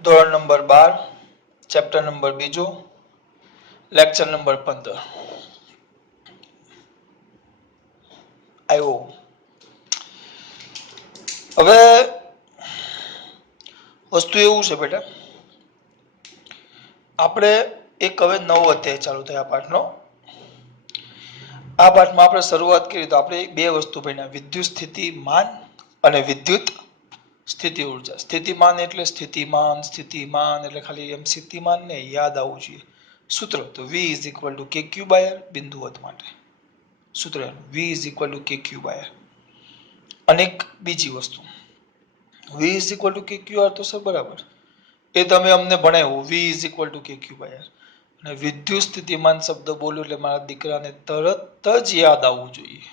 ધોરણ number 12 chapter number 2 lecture number 15 આવ્યો। હવે વસ્તુ એવું છે બેટા, આપણે એક હવે નવો અધ્યાય ચાલુ થયા પાઠનો। આ પાઠમાં આપણે શરૂઆત કરી તો આપણે બે વસ્તુ ભણ્યા, વિદ્યુત સ્થિતિમાન અને વિદ્યુત સ્થિતિ ઊર્જા। સ્થિતિમાન એટલે સ્થિતિમાન એટલે ખાલી એમ સ્થિતિમાન ને યાદ આવવું જોઈએ। સૂત્ર તો V = KQ/R બિંદુવત માટે સૂત્ર V = KQ/R। અને બીજી વસ્તુ V = KQR તો સર બરાબર, એ તમે અમને ભણાવ્યું V = KQ/R। અને વિદ્યુત સ્થિતિમાન શબ્દ બોલ્યો એટલે મારા દીકરાને તરત જ યાદ આવવું જોઈએ।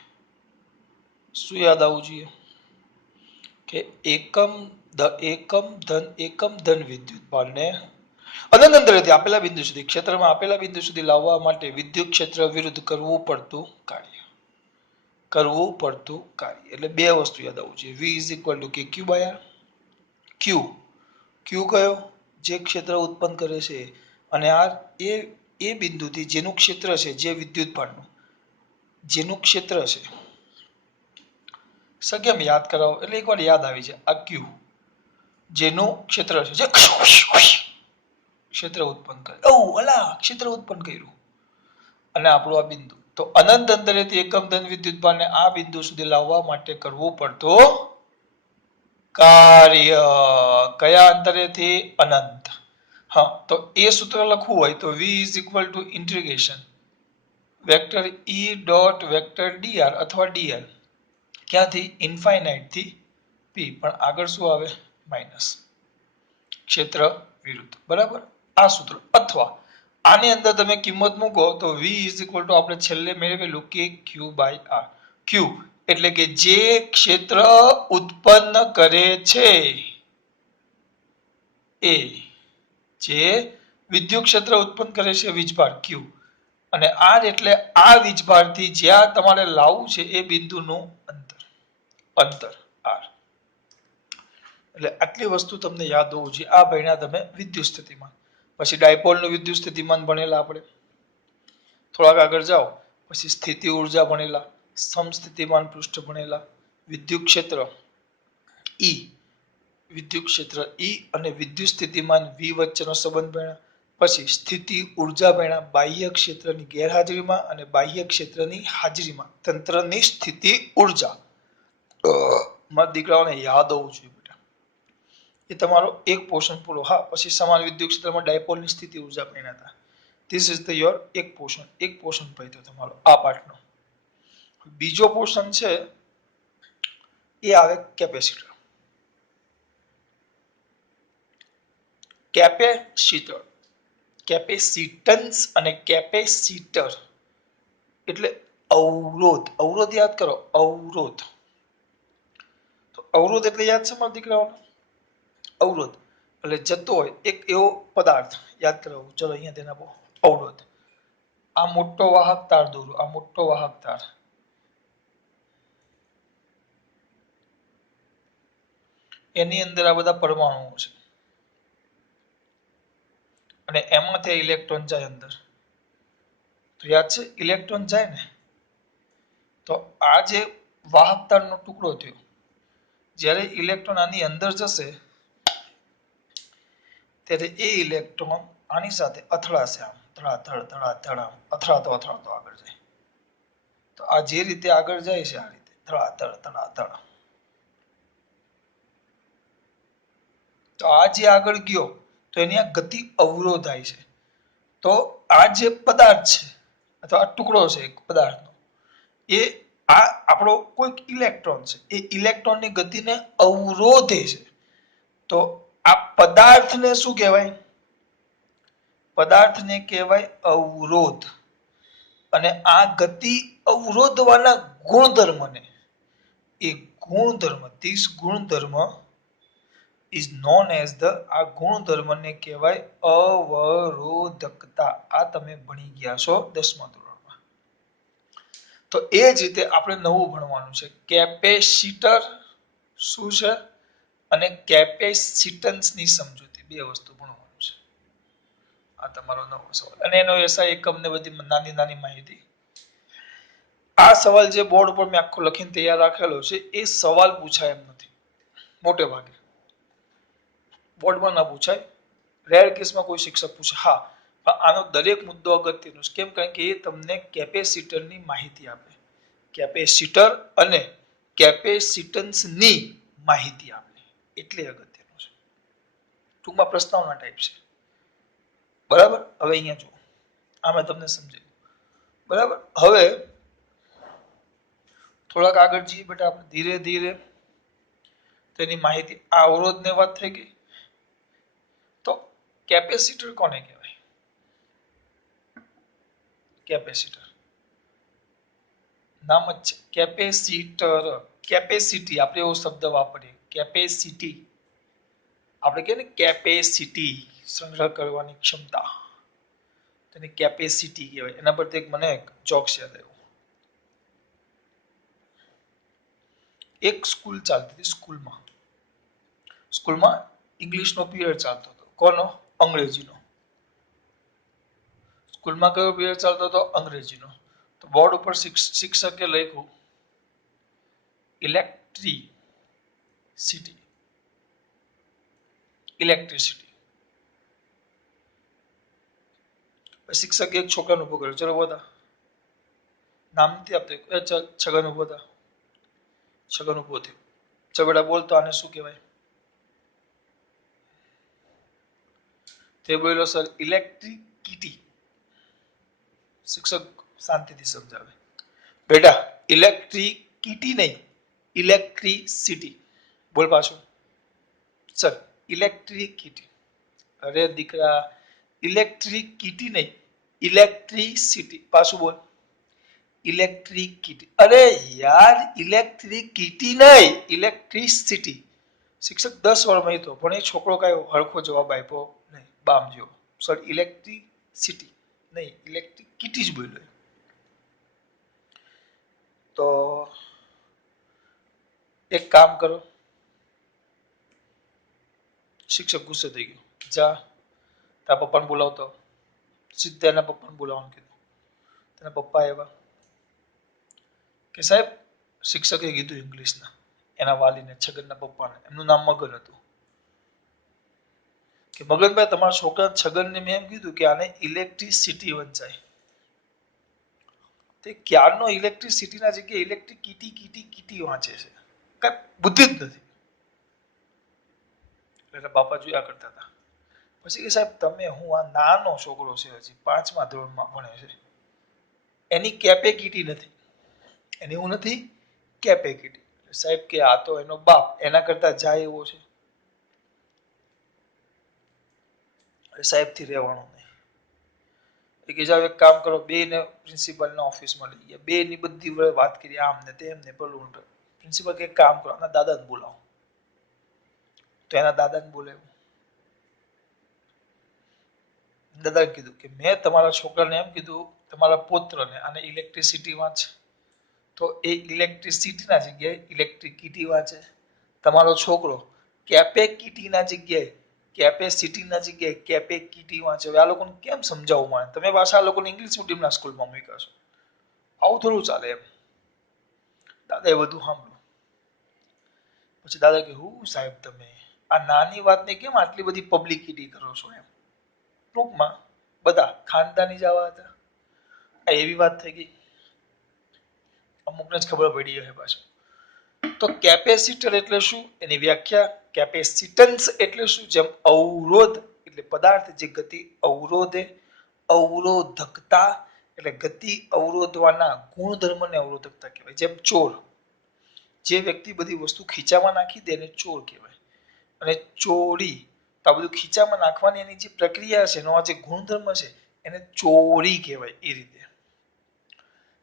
શું યાદ આવવું જોઈએ? કે એકમ ધન વિદ્યુત ભારને અનંત અંતરેથી આપેલા બિંદુ સુધી ક્ષેત્રમાં આપેલા બિંદુ સુધી લાવવા માટે વિદ્યુત ક્ષેત્ર વિરુદ્ધ કરવું પડતું કાર્ય એટલે બે વસ્તુ યાદ આવવું જોઈએ। V = KQ/R। Q કયો? જે ક્ષેત્ર ઉત્પન્ન કરે છે, અને R એ બિંદુથી જેનું ક્ષેત્ર છે, જે વિદ્યુત ભારનું જેનું ક્ષેત્ર છે, કેમ યાદ કરાવો એટલે એકવાર યાદ આવી જાય। આ Q જેનું ક્ષેત્ર છે, જે ક્ષેત્ર ઉત્પન્ન કરે, ક્ષેત્ર ઉત્પન્ન કર્યું, અને આપણું આ બિંદુ તો અનંત અંતરેથી એકમ ધન વિદ્યુતભારને આ બિંદુ સુધી લાવવા માટે કરવું પડતું કાર્ય। કયા અંતરેથી? અનંત। હા, તો એ સૂત્ર લખવું હોય તો V = ઇન્ટિગ્રેશન વેક્ટર E.dr અથવા dl ક્યાંથી? ઇન્ફાઇનાઇટ થી P, પણ આગળ શું આવે? માઇનસ ક્ષેત્ર વિરુદ્ધ, બરાબર? આ સૂત્ર અથવા આની અંદર તમે કિંમત મૂકો તો V = આપણે છેલ્લે મેળવેલું KQ/R। Q એટલે કે જે ક્ષેત્ર ઉત્પન્ન કરે છે, એ જે વિદ્યુત ક્ષેત્ર ઉત્પન્ન કરે છે, વીજભાર Q, અને R એટલે આ વીજભારથી જ્યાં તમારે લાવવું છે એ બિંદુનું અંતર R। એટલે આટલી વસ્તુ તમને યાદ હોવું જોઈએ। આ ભણ્યા તમે વિદ્યુત સ્થિતિમાન। પછી ડાયપોલનું વિદ્યુત સ્થિતિમાન ભણેલા આપણે, થોડાક આગળ જાઓ પછી સ્થિતિ ઊર્જા ભણેલા, સમસ્થિતિમાન પૃષ્ઠ ભણેલા, વિદ્યુત ક્ષેત્ર E અને વિદ્યુત સ્થિતિમાન V વચ્ચેનો સંબંધ ભણ્યા। પછી સ્થિતિ ઊર્જા ભણ્યા, બાહ્ય ક્ષેત્રની ગેરહાજરીમાં અને બાહ્ય ક્ષેત્રની હાજરીમાં તંત્રની સ્થિતિ ઊર્જા। મારા દીકરાઓને યાદ હોવું જોઈએ બેટા, એ તમારો એક પોર્શન પૂરો। હા, પછી સમાન વિદ્યુત ક્ષેત્રમાં ડાયપોલની સ્થિતિ ઊર્જા ભણ્યા હતા। ધીસ ઇઝ ધ યોર એક પોર્શન પૈતો તમારો આ પાઠનો। બીજો પોર્શન છે એ આવે કેપેસિટર। કેપેસિટન્સ અને કેપેસિટર એટલે અવરોધ યાદ કરો, અવરોધ એટલે યાદ છે મારા દીકરાઓને? અવરોધ એટલે જતો હોય એક એવો પદાર્થ યાદ કરાવો। ચલો અહીંયા તેને આપો અવરોધ। આ મોટો વાહક તાર દોરો, આ મોટો વાહક તાર, એની અંદર આ બધા પરમાણુઓ છે, અને એમાંથી ઇલેક્ટ્રોન જાય અંદર, તો યાદ છે ઇલેક્ટ્રોન જાય ને, તો આ જે વાહક તારનો ટુકડો થયો, જ્યારે ઇલેક્ટ્રોન આની અંદર જશે ત્યારે એ ઇલેક્ટ્રોન આની સાથે અથડાશે, આમ ધડાધડ અથડાતો આગળ જાય। તો આ જે રીતે આગળ જાય છે, આ રીતે ધડાધડ, તો આ જે આગળ ગયો તો એની આ ગતિ અવરોધાય છે। તો આ જે પદાર્થ છે અથવા આ ટુકડો છે એક પદાર્થનો, એ આ આપણો કોઈક ઇલેક્ટ્રોન છે, એ ઇલેક્ટ્રોનની ગતિને અવરોધે છે। તો આ પદાર્થને શું કહેવાય? પદાર્થને કહેવાય અવરોધ। અને આ ગતિ અવરોધવાના ગુણધર્મને, એ ગુણધર્મ, this ગુણધર્મ is known as the, આ ગુણધર્મને કહેવાય અવરોધકતા। આ તમે ભણી ગયા છો 10મા ધોરણમાં। તો એ જ રીતે આપણે નવું ભણવાનું છે કેપેસિટર શું છે અને કેપેસિટન્સની સમજૂતી બે વસ્તુ ભણવાનું છે. આ તમારો નવો સવાલ અને એનો એસઆઈ એકમ ને બધી નાની નાની માહિતી. આ સવાલ જે બોર્ડ ઉપર મેં આખો લખીને તૈયાર રાખેલો છે એ સવાલ પૂછાય એમ નથી મોટે ભાગે બોર્ડમાં ના પૂછાય. રેર કેસમાં કોઈ શિક્ષક પૂછે હા, પણ આનો દરેક મુદ્દો અગત્યનો છે. કેમ? કારણ કે એ તમને કેપેસિટરની માહિતી આપે. કેપેસિટર અને કેપેસિટન્સની માહિતી આપે એટલે અગત્યનું છે. ટૂંકમાં પ્રસ્તાવના ટાઈપ છે. બરાબર. હવે અહીંયા જુઓ, આ મેં તમને સમજાવ્યું. બરાબર. હવે થોડાક આગળ જઈએ બેટા આપણે ધીરે ધીરે તેની માહિતી. આ અવરોધને વાત થઈ ગઈ. તો કેપેસિટર કોને કહેવાય? કેપેસિટર નામ જ છે કેપેસિટર. કેપેસિટી આપણે એવો શબ્દ વાપરીએ કેપેસિટી. આપણે કહીએ ને કેપેસિટી સંગ્રહ કરવાની ક્ષમતા, તેને કેપેસિટી કહેવાય. એના પરથી એક મને એક જોક્સ યાદ આવ્યો. એક સ્કૂલ ચાલતી હતી. સ્કૂલમાં ઇંગ્લિશનો પીરિયડ ચાલતો હતો. કોનો? અંગ્રેજીનો. સ્કૂલમાં કયો પીરિયડ ચાલતો હતો? અંગ્રેજીનો. તો બોર્ડ ઉપર શિક્ષકે લખ્યું ઇલેક્ટ્રિસિટી. શિક્ષકે એક છોકરાને ઉભો કર્યો. ચલો ઉભો થા. નામ નથી આપતો. છગન ઉભો થા. છગન ઉભો થયો. ચલ બેટા બોલતો આને શું કહેવાય? તે બોલ્યો સર ઇલેક્ટ્રિસિટી. શિક્ષક શાંતિથી સમજાવે. બેટા ઇલેક્ટ્રિસિટી નહીં, ઇલેક્ટ્રિસિટી. બોલ પાછું. Sir electricity. અરે દીકરા ઇલેક્ટ્રિસિટી નહીં, ઇલેક્ટ્રિસિટી. પાછું બોલ. ઇલેક્ટ્રિસિટી. અરે યાર ઇલેક્ટ્રિસિટી નહીં, ઇલેક્ટ્રિસિટી. શિક્ષક 10 વાર મહિતો પણ એ છોકરો કઈ હરખો જવાબ આપ્યો નહીં. બામ જેવો. સર ઇલેક્ટ્રિસિટી નહીં, ઇલેક્ટ્રિસિટી જ બોલ્યો. તો એક કામ કરો. શિક્ષક ગુસ્સે થઈ ગયો. જા તારા પપ્પાને બોલાવતો. સીધા એના પપ્પાને બોલાવવાનું કીધું. તેના પપ્પા આવ્યા કે સાહેબ, શિક્ષકે કીધું ઇંગ્લિશના એના વાલીને, છગનના પપ્પાને. એમનું નામ મગન હતું. કે મગનભાઈ તમારા છોકરા છગનને મેં એમ કીધું કે આને ઇલેક્ટ્રિસિટી વંચાય. તે ક્યારનો ઇલેક્ટ્રિસિટીના જગ્યાએ ઇલેક્ટ્રિક કીટી કીટી કીટી વાંચે છે. કઈ બુદ્ધિ જ નથી. એટલે બાપા જોયા કરતા હતા. પછી કે સાહેબ તમે, હું આ નાનો છોકરો છે, હજી 5મા ધોરણમાં ભણે છે, એની કેપેસિટી નથી. એની હું નથી કેપેસિટી. સાહેબ કે આ તો એનો બાપ એના કરતા જાય એવો છે. સાહેબ થી રહેવાનું નહીં. કે જાવ એક કામ કરો, બે ને પ્રિન્સિપલના ઓફિસમાં લઈ ગયા. બે ની બધી વાત કરી, આમ ને તેમ ને પેલું. પ્રિન્સિપલ કે કામ કરો, આના દાદાને બોલાવો. તો એના દાદાને બોલાવ્યું. દાદાએ કીધું કે મેં તમારા છોકરાને એમ કીધું, તમારા પુત્રને આને ઇલેક્ટ્રિસિટી વાંચ. તો એ ઇલેક્ટ્રિસિટીના જગ્યાએ ઇલેક્ટ્રિસિટી વાંચે. તમારો છોકરો કેપેસિટીના જગ્યાએ કેપેસિટીના જગ્યાએ કેપેસિટી વાંચે. હવે આ લોકોને કેમ સમજાવવું મને? તમે પાછા આ લોકોને ઇંગ્લિશ મીડિયમના સ્કૂલમાં મૂક્યા છો. આવું થોડું ચાલે એમ. દાદાએ બધું સાંભળ્યું. પછી દાદા કે હું સાહેબ તમે આ નાની વાતને કેમ આટલી બધી પબ્લિસિટી કરો છો એમ? ટૂંકમાં બધા ખાનદાની જ આવા હતા. આ એવી વાત થઈ ગઈ. અમુકને જ ખબર પડી હશે પાછું. તો કેપેસિટર એટલે શું? એની વ્યાખ્યા. કેપેસિટન્સ એટલે શું? જેમ અવરોધ એટલે પદાર્થ જે ગતિ અવરોધે. અવરોધકતા એટલે ગતિ અવરોધવાના ગુણધર્મને અવરોધકતા કહેવાય. જેમ ચોર, જે વ્યક્તિ બધી વસ્તુ ખીચામાં નાખી દે એને ચોર કહેવાય. અને ચોરી, તો આ બધું ખીચામાં નાખવાની એની જે પ્રક્રિયા છે, એનો આ જે ગુણધર્મ છે, એને ચોરી કહેવાય. એ રીતે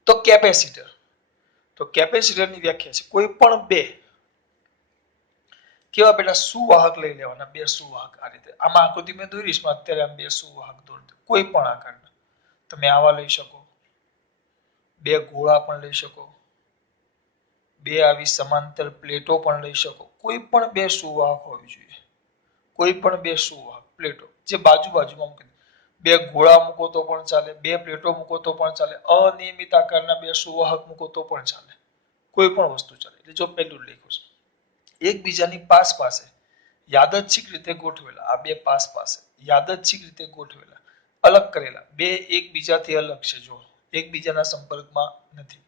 તો કેપેસિટર. તો કેપેસિટરની વ્યાખ્યા છે કોઈ પણ બે કેવા બેટા સુવાહક લઈ લેવાના. બે સુવાહક આ રીતે. આમાં આકૃતિ મેં દોરીશ, અત્યારે આમ બે સુવાહક દોરી. કોઈ પણ આકારના તમે આવા લઈ શકો, બે ગોળા પણ લઈ શકો, બે આવી સમાંતર પ્લેટો પણ લઈ શકો. કોઈ પણ બે સુવાહક હોવી જોઈએ. કોઈ પણ બે સુવાહક. પ્લેટો જે બાજુમાં મૂકી દો. બે ગોળા મૂકો તો પણ ચાલે, બે પ્લેટો મૂકો તો પણ ચાલે, અનિયમિત આકારના બે સુવાહક મૂકો તો પણ ચાલે, કોઈ પણ વસ્તુ ચાલે. એટલે જો પહેલું લખ્યું છે એકબીજાની પાસે યાદચ્છિક રીતે ગોઠવેલા, આ બે પાસે યાદચ્છિક રીતે ગોઠવેલા, અલગ કરેલા, બે એકબીજાથી અલગ છે, જો એકબીજાના સંપર્કમાં નથી,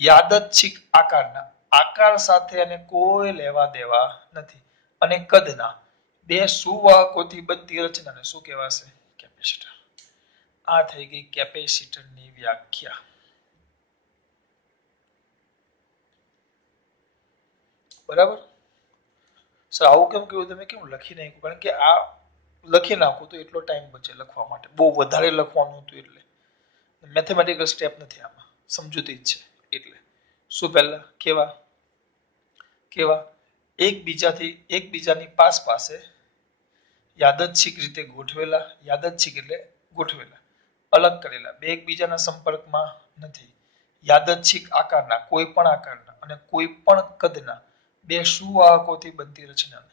યાદચ્છિક આકારના, આકાર સાથે અને કોઈ લેવા દેવા નથી, અને કદના, બે સુવાહકોથી બનતી રચનાને શું કહેવાશે? કેપેસિટર. આ થઈ ગઈ કેપેસિટરની વ્યાખ્યા. બરાબર? સર આવું કેમ કહ્યું તમે? કેમ લખી નાખ્યું? કારણ કે આ લખી નાખું તો એટલો ટાઈમ બચે લખવા માટે, બહુ વધારે લખવાનું હતું એટલે. મેથેમેટિકલ સ્ટેપ નથી આમાં, સમજૂતી જ છે. એટલે શું પહેલા કેવા એકબીજાની પાસે યાદચ્છિક રીતે ગોઠવેલા, યાદચ્છિક એટલે ગોઠવેલા, અલગ કરેલા, બે એકબીજાના સંપર્કમાં નથી, યાદચ્છિક આકારના, કોઈ પણ આકારના અને કોઈ પણ કદના, બે સુવાહકોથી બનતી રચના,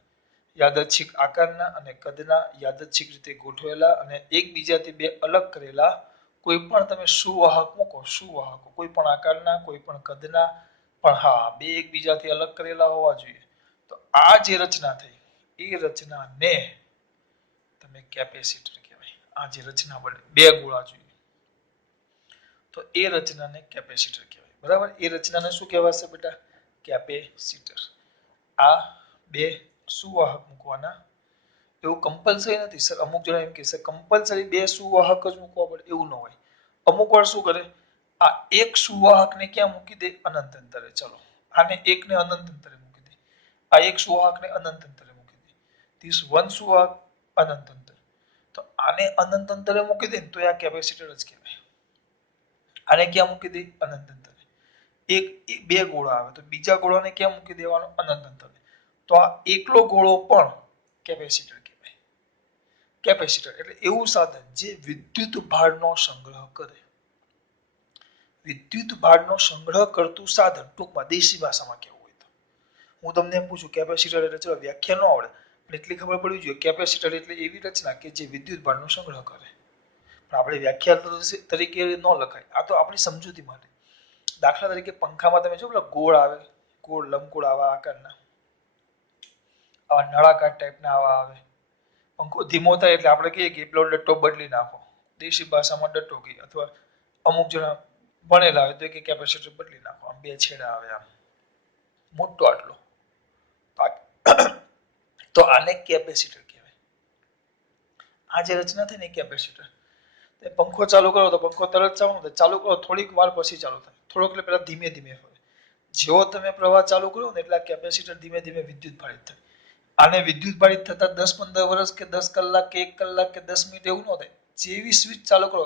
યાદચ્છિક આકારના અને કદના, યાદચ્છિક રીતે ગોઠવેલા અને એકબીજાથી બે અલગ કરેલા કોઈ પણ તમે સુવાહક મૂકો, સુવાહકો કોઈ પણ આકારના, કોઈ પણ કદના, પણ હા બે એકબીજાથી અલગ કરેલા હોવા જોઈએ. તો આ જે રચના થઈ એ રચનાને તમે કેપેસિટર કહેવાય. આ જે રચના બને બે ગોળા જોઈએ તો એ રચનાને કેપેસિટર કહેવાય. બરાબર? એ રચનાને શું કહેવાશે બેટા? કેપેસિટર. આ બે સુવાહક મૂકવાના, એવું કમ્પલસરી નથી સર. અમુક જણા એમ કહેશે કમ્પલસરી બે સુવાહક જ મૂકવા પડે, એવું ન હોય. અમુક વાર શું કરે, આ એક સુવાહકને ક્યાં મૂકી દે? અનંત અંતરે. ચલો આને એકને અનંત અંતરે મૂકી દે, આ એક સુવાહકને અનંત અંતરે મૂકી દે, ધીસ વન સુવાહક અનંત અંતરે. તો આને અનંત અંતરે મૂકી દે તો આ કેપેસિટર જ કહેવાય. આને ક્યાં મૂકી દે? અનંત અંતરે. એક બે ગોળા આવે તો બીજા ગોળાને ક્યાં મૂકી દેવાનો? અનંત અંતરે. તો આ એકલો ગોળો પણ કેપેસિટર કહેવાય. કેપેસિટર એટલે એવું સાધન જે વિદ્યુત ભારનો સંગ્રહ કરે. વિદ્યુત ભારનો સંગ્રહ કરતું સાધન, ટૂંકમાં દેશી ભાષામાં કેવું હોય તો હું તમને પૂછું કેપેસિટર એટલે, ચલો વ્યાખ્યા ન આવડે પણ એટલી ખબર પડવી જોઈએ, કેપેસિટર એટલે એવી રચના કે જે વિદ્યુત ભારનો સંગ્રહ કરે. પણ આપણે વ્યાખ્યા તરીકે ન લખાય, આ તો આપણી સમજૂતી માટે. દાખલા તરીકે પંખામાં તમે જો પેલા ગોળ આવે, ગોળ લંબગોળ આવા આકારના, આવા નળાકાર ટાઈપના આવા આવે. પંખો ધીમો થાય એટલે આપણે કહીએ કે પેલો ડટ્ટો બદલી નાખો, દેશી ભાષામાં ડટ્ટો કહીએ, અથવા અમુક જણા ભણેલા હોય તો કે કેપેસિટર બદલી નાખો, આમ બે છેડા આવે, આમ મોટો આટલો, તો આને કેપેસિટર કહેવાય. આ જે રચના થઈ ને કેપેસિટર. પંખો ચાલુ કરો તો પંખો તરત ચાલુ થાય, ચાલુ કરો થોડીક વાર પછી ચાલુ થાય, થોડોક એટલે પેલા ધીમે ધીમે હોય. જેવો તમે પ્રવાહ ચાલુ કરો ને એટલે કેપેસિટર ધીમે ધીમે વિદ્યુત ભારિત થાય. આને વિદ્યુત ભારિત થતા 10-15 વર્ષ કે 10 કલાક કે 1 કલાક કે 10 મિનિટ એવું ન થાય. જેવી સ્વિચ ચાલુ કરો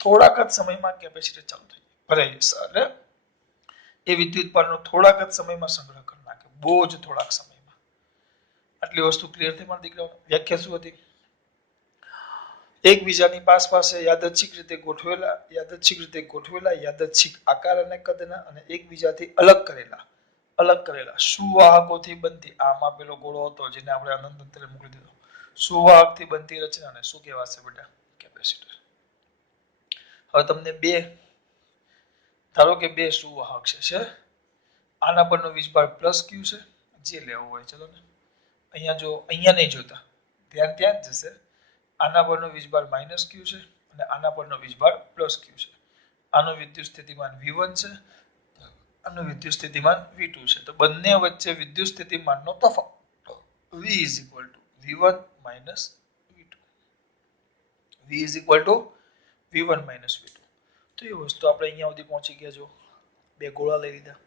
થોડાક જ સમયમાં કેપેસિટર ચાલુ થઈ ભરાઈ જશે. એટલે એ વિદ્યુત ભારનો થોડાક જ સમયમાં સંગ્રહ કરી નાખે, બહુ જ થોડાક સમયમાં. આટલી વસ્તુ ક્લિયર થઈ મારા દીકરાઓ? વ્યાખ્યા શું હતી? એકબીજાની પાસે યાદચ્છિક રીતે ગોઠવેલા, યાદચ્છિક આકાર અને કદના અને એકબીજાથી અલગ કરેલા સુવાહકોથી બનતી, આમાં પેલો ગોળો હતો જેને આપણે અનંત અંતરે મૂકી દીધો, સુવાહકથી બનતી રચનાને શું કહેવાશે બેટા? કેપેસિટર. હવે તમને ધારો કે બે સુવાહક છે, આના પરનો વીજભાર પ્લસ ક્યુ છે, જે લેવો હોય ચલો ને. અહીંયા જો, અહીંયા નહીં જોતા, ધ્યાન ત્યાં જ જશે. આના પરનો વીજભાર માઇનસ ક્યુ છે અને આના પરનો વીજભાર પ્લસ ક્યુ છે. આનો વિદ્યુત સ્થિતિમાન V1 છે, આનું વિદ્યુત સ્થિતિમાન V2 છે. તો બંને વચ્ચે વિદ્યુત સ્થિતિમાનનો તફાવત V = V1 - V2. V = V1 - V2. તો એ વસ્તુ આપણે અહીંયા સુધી પહોંચી ગયા. જો બે ગોળા લઈ લીધા,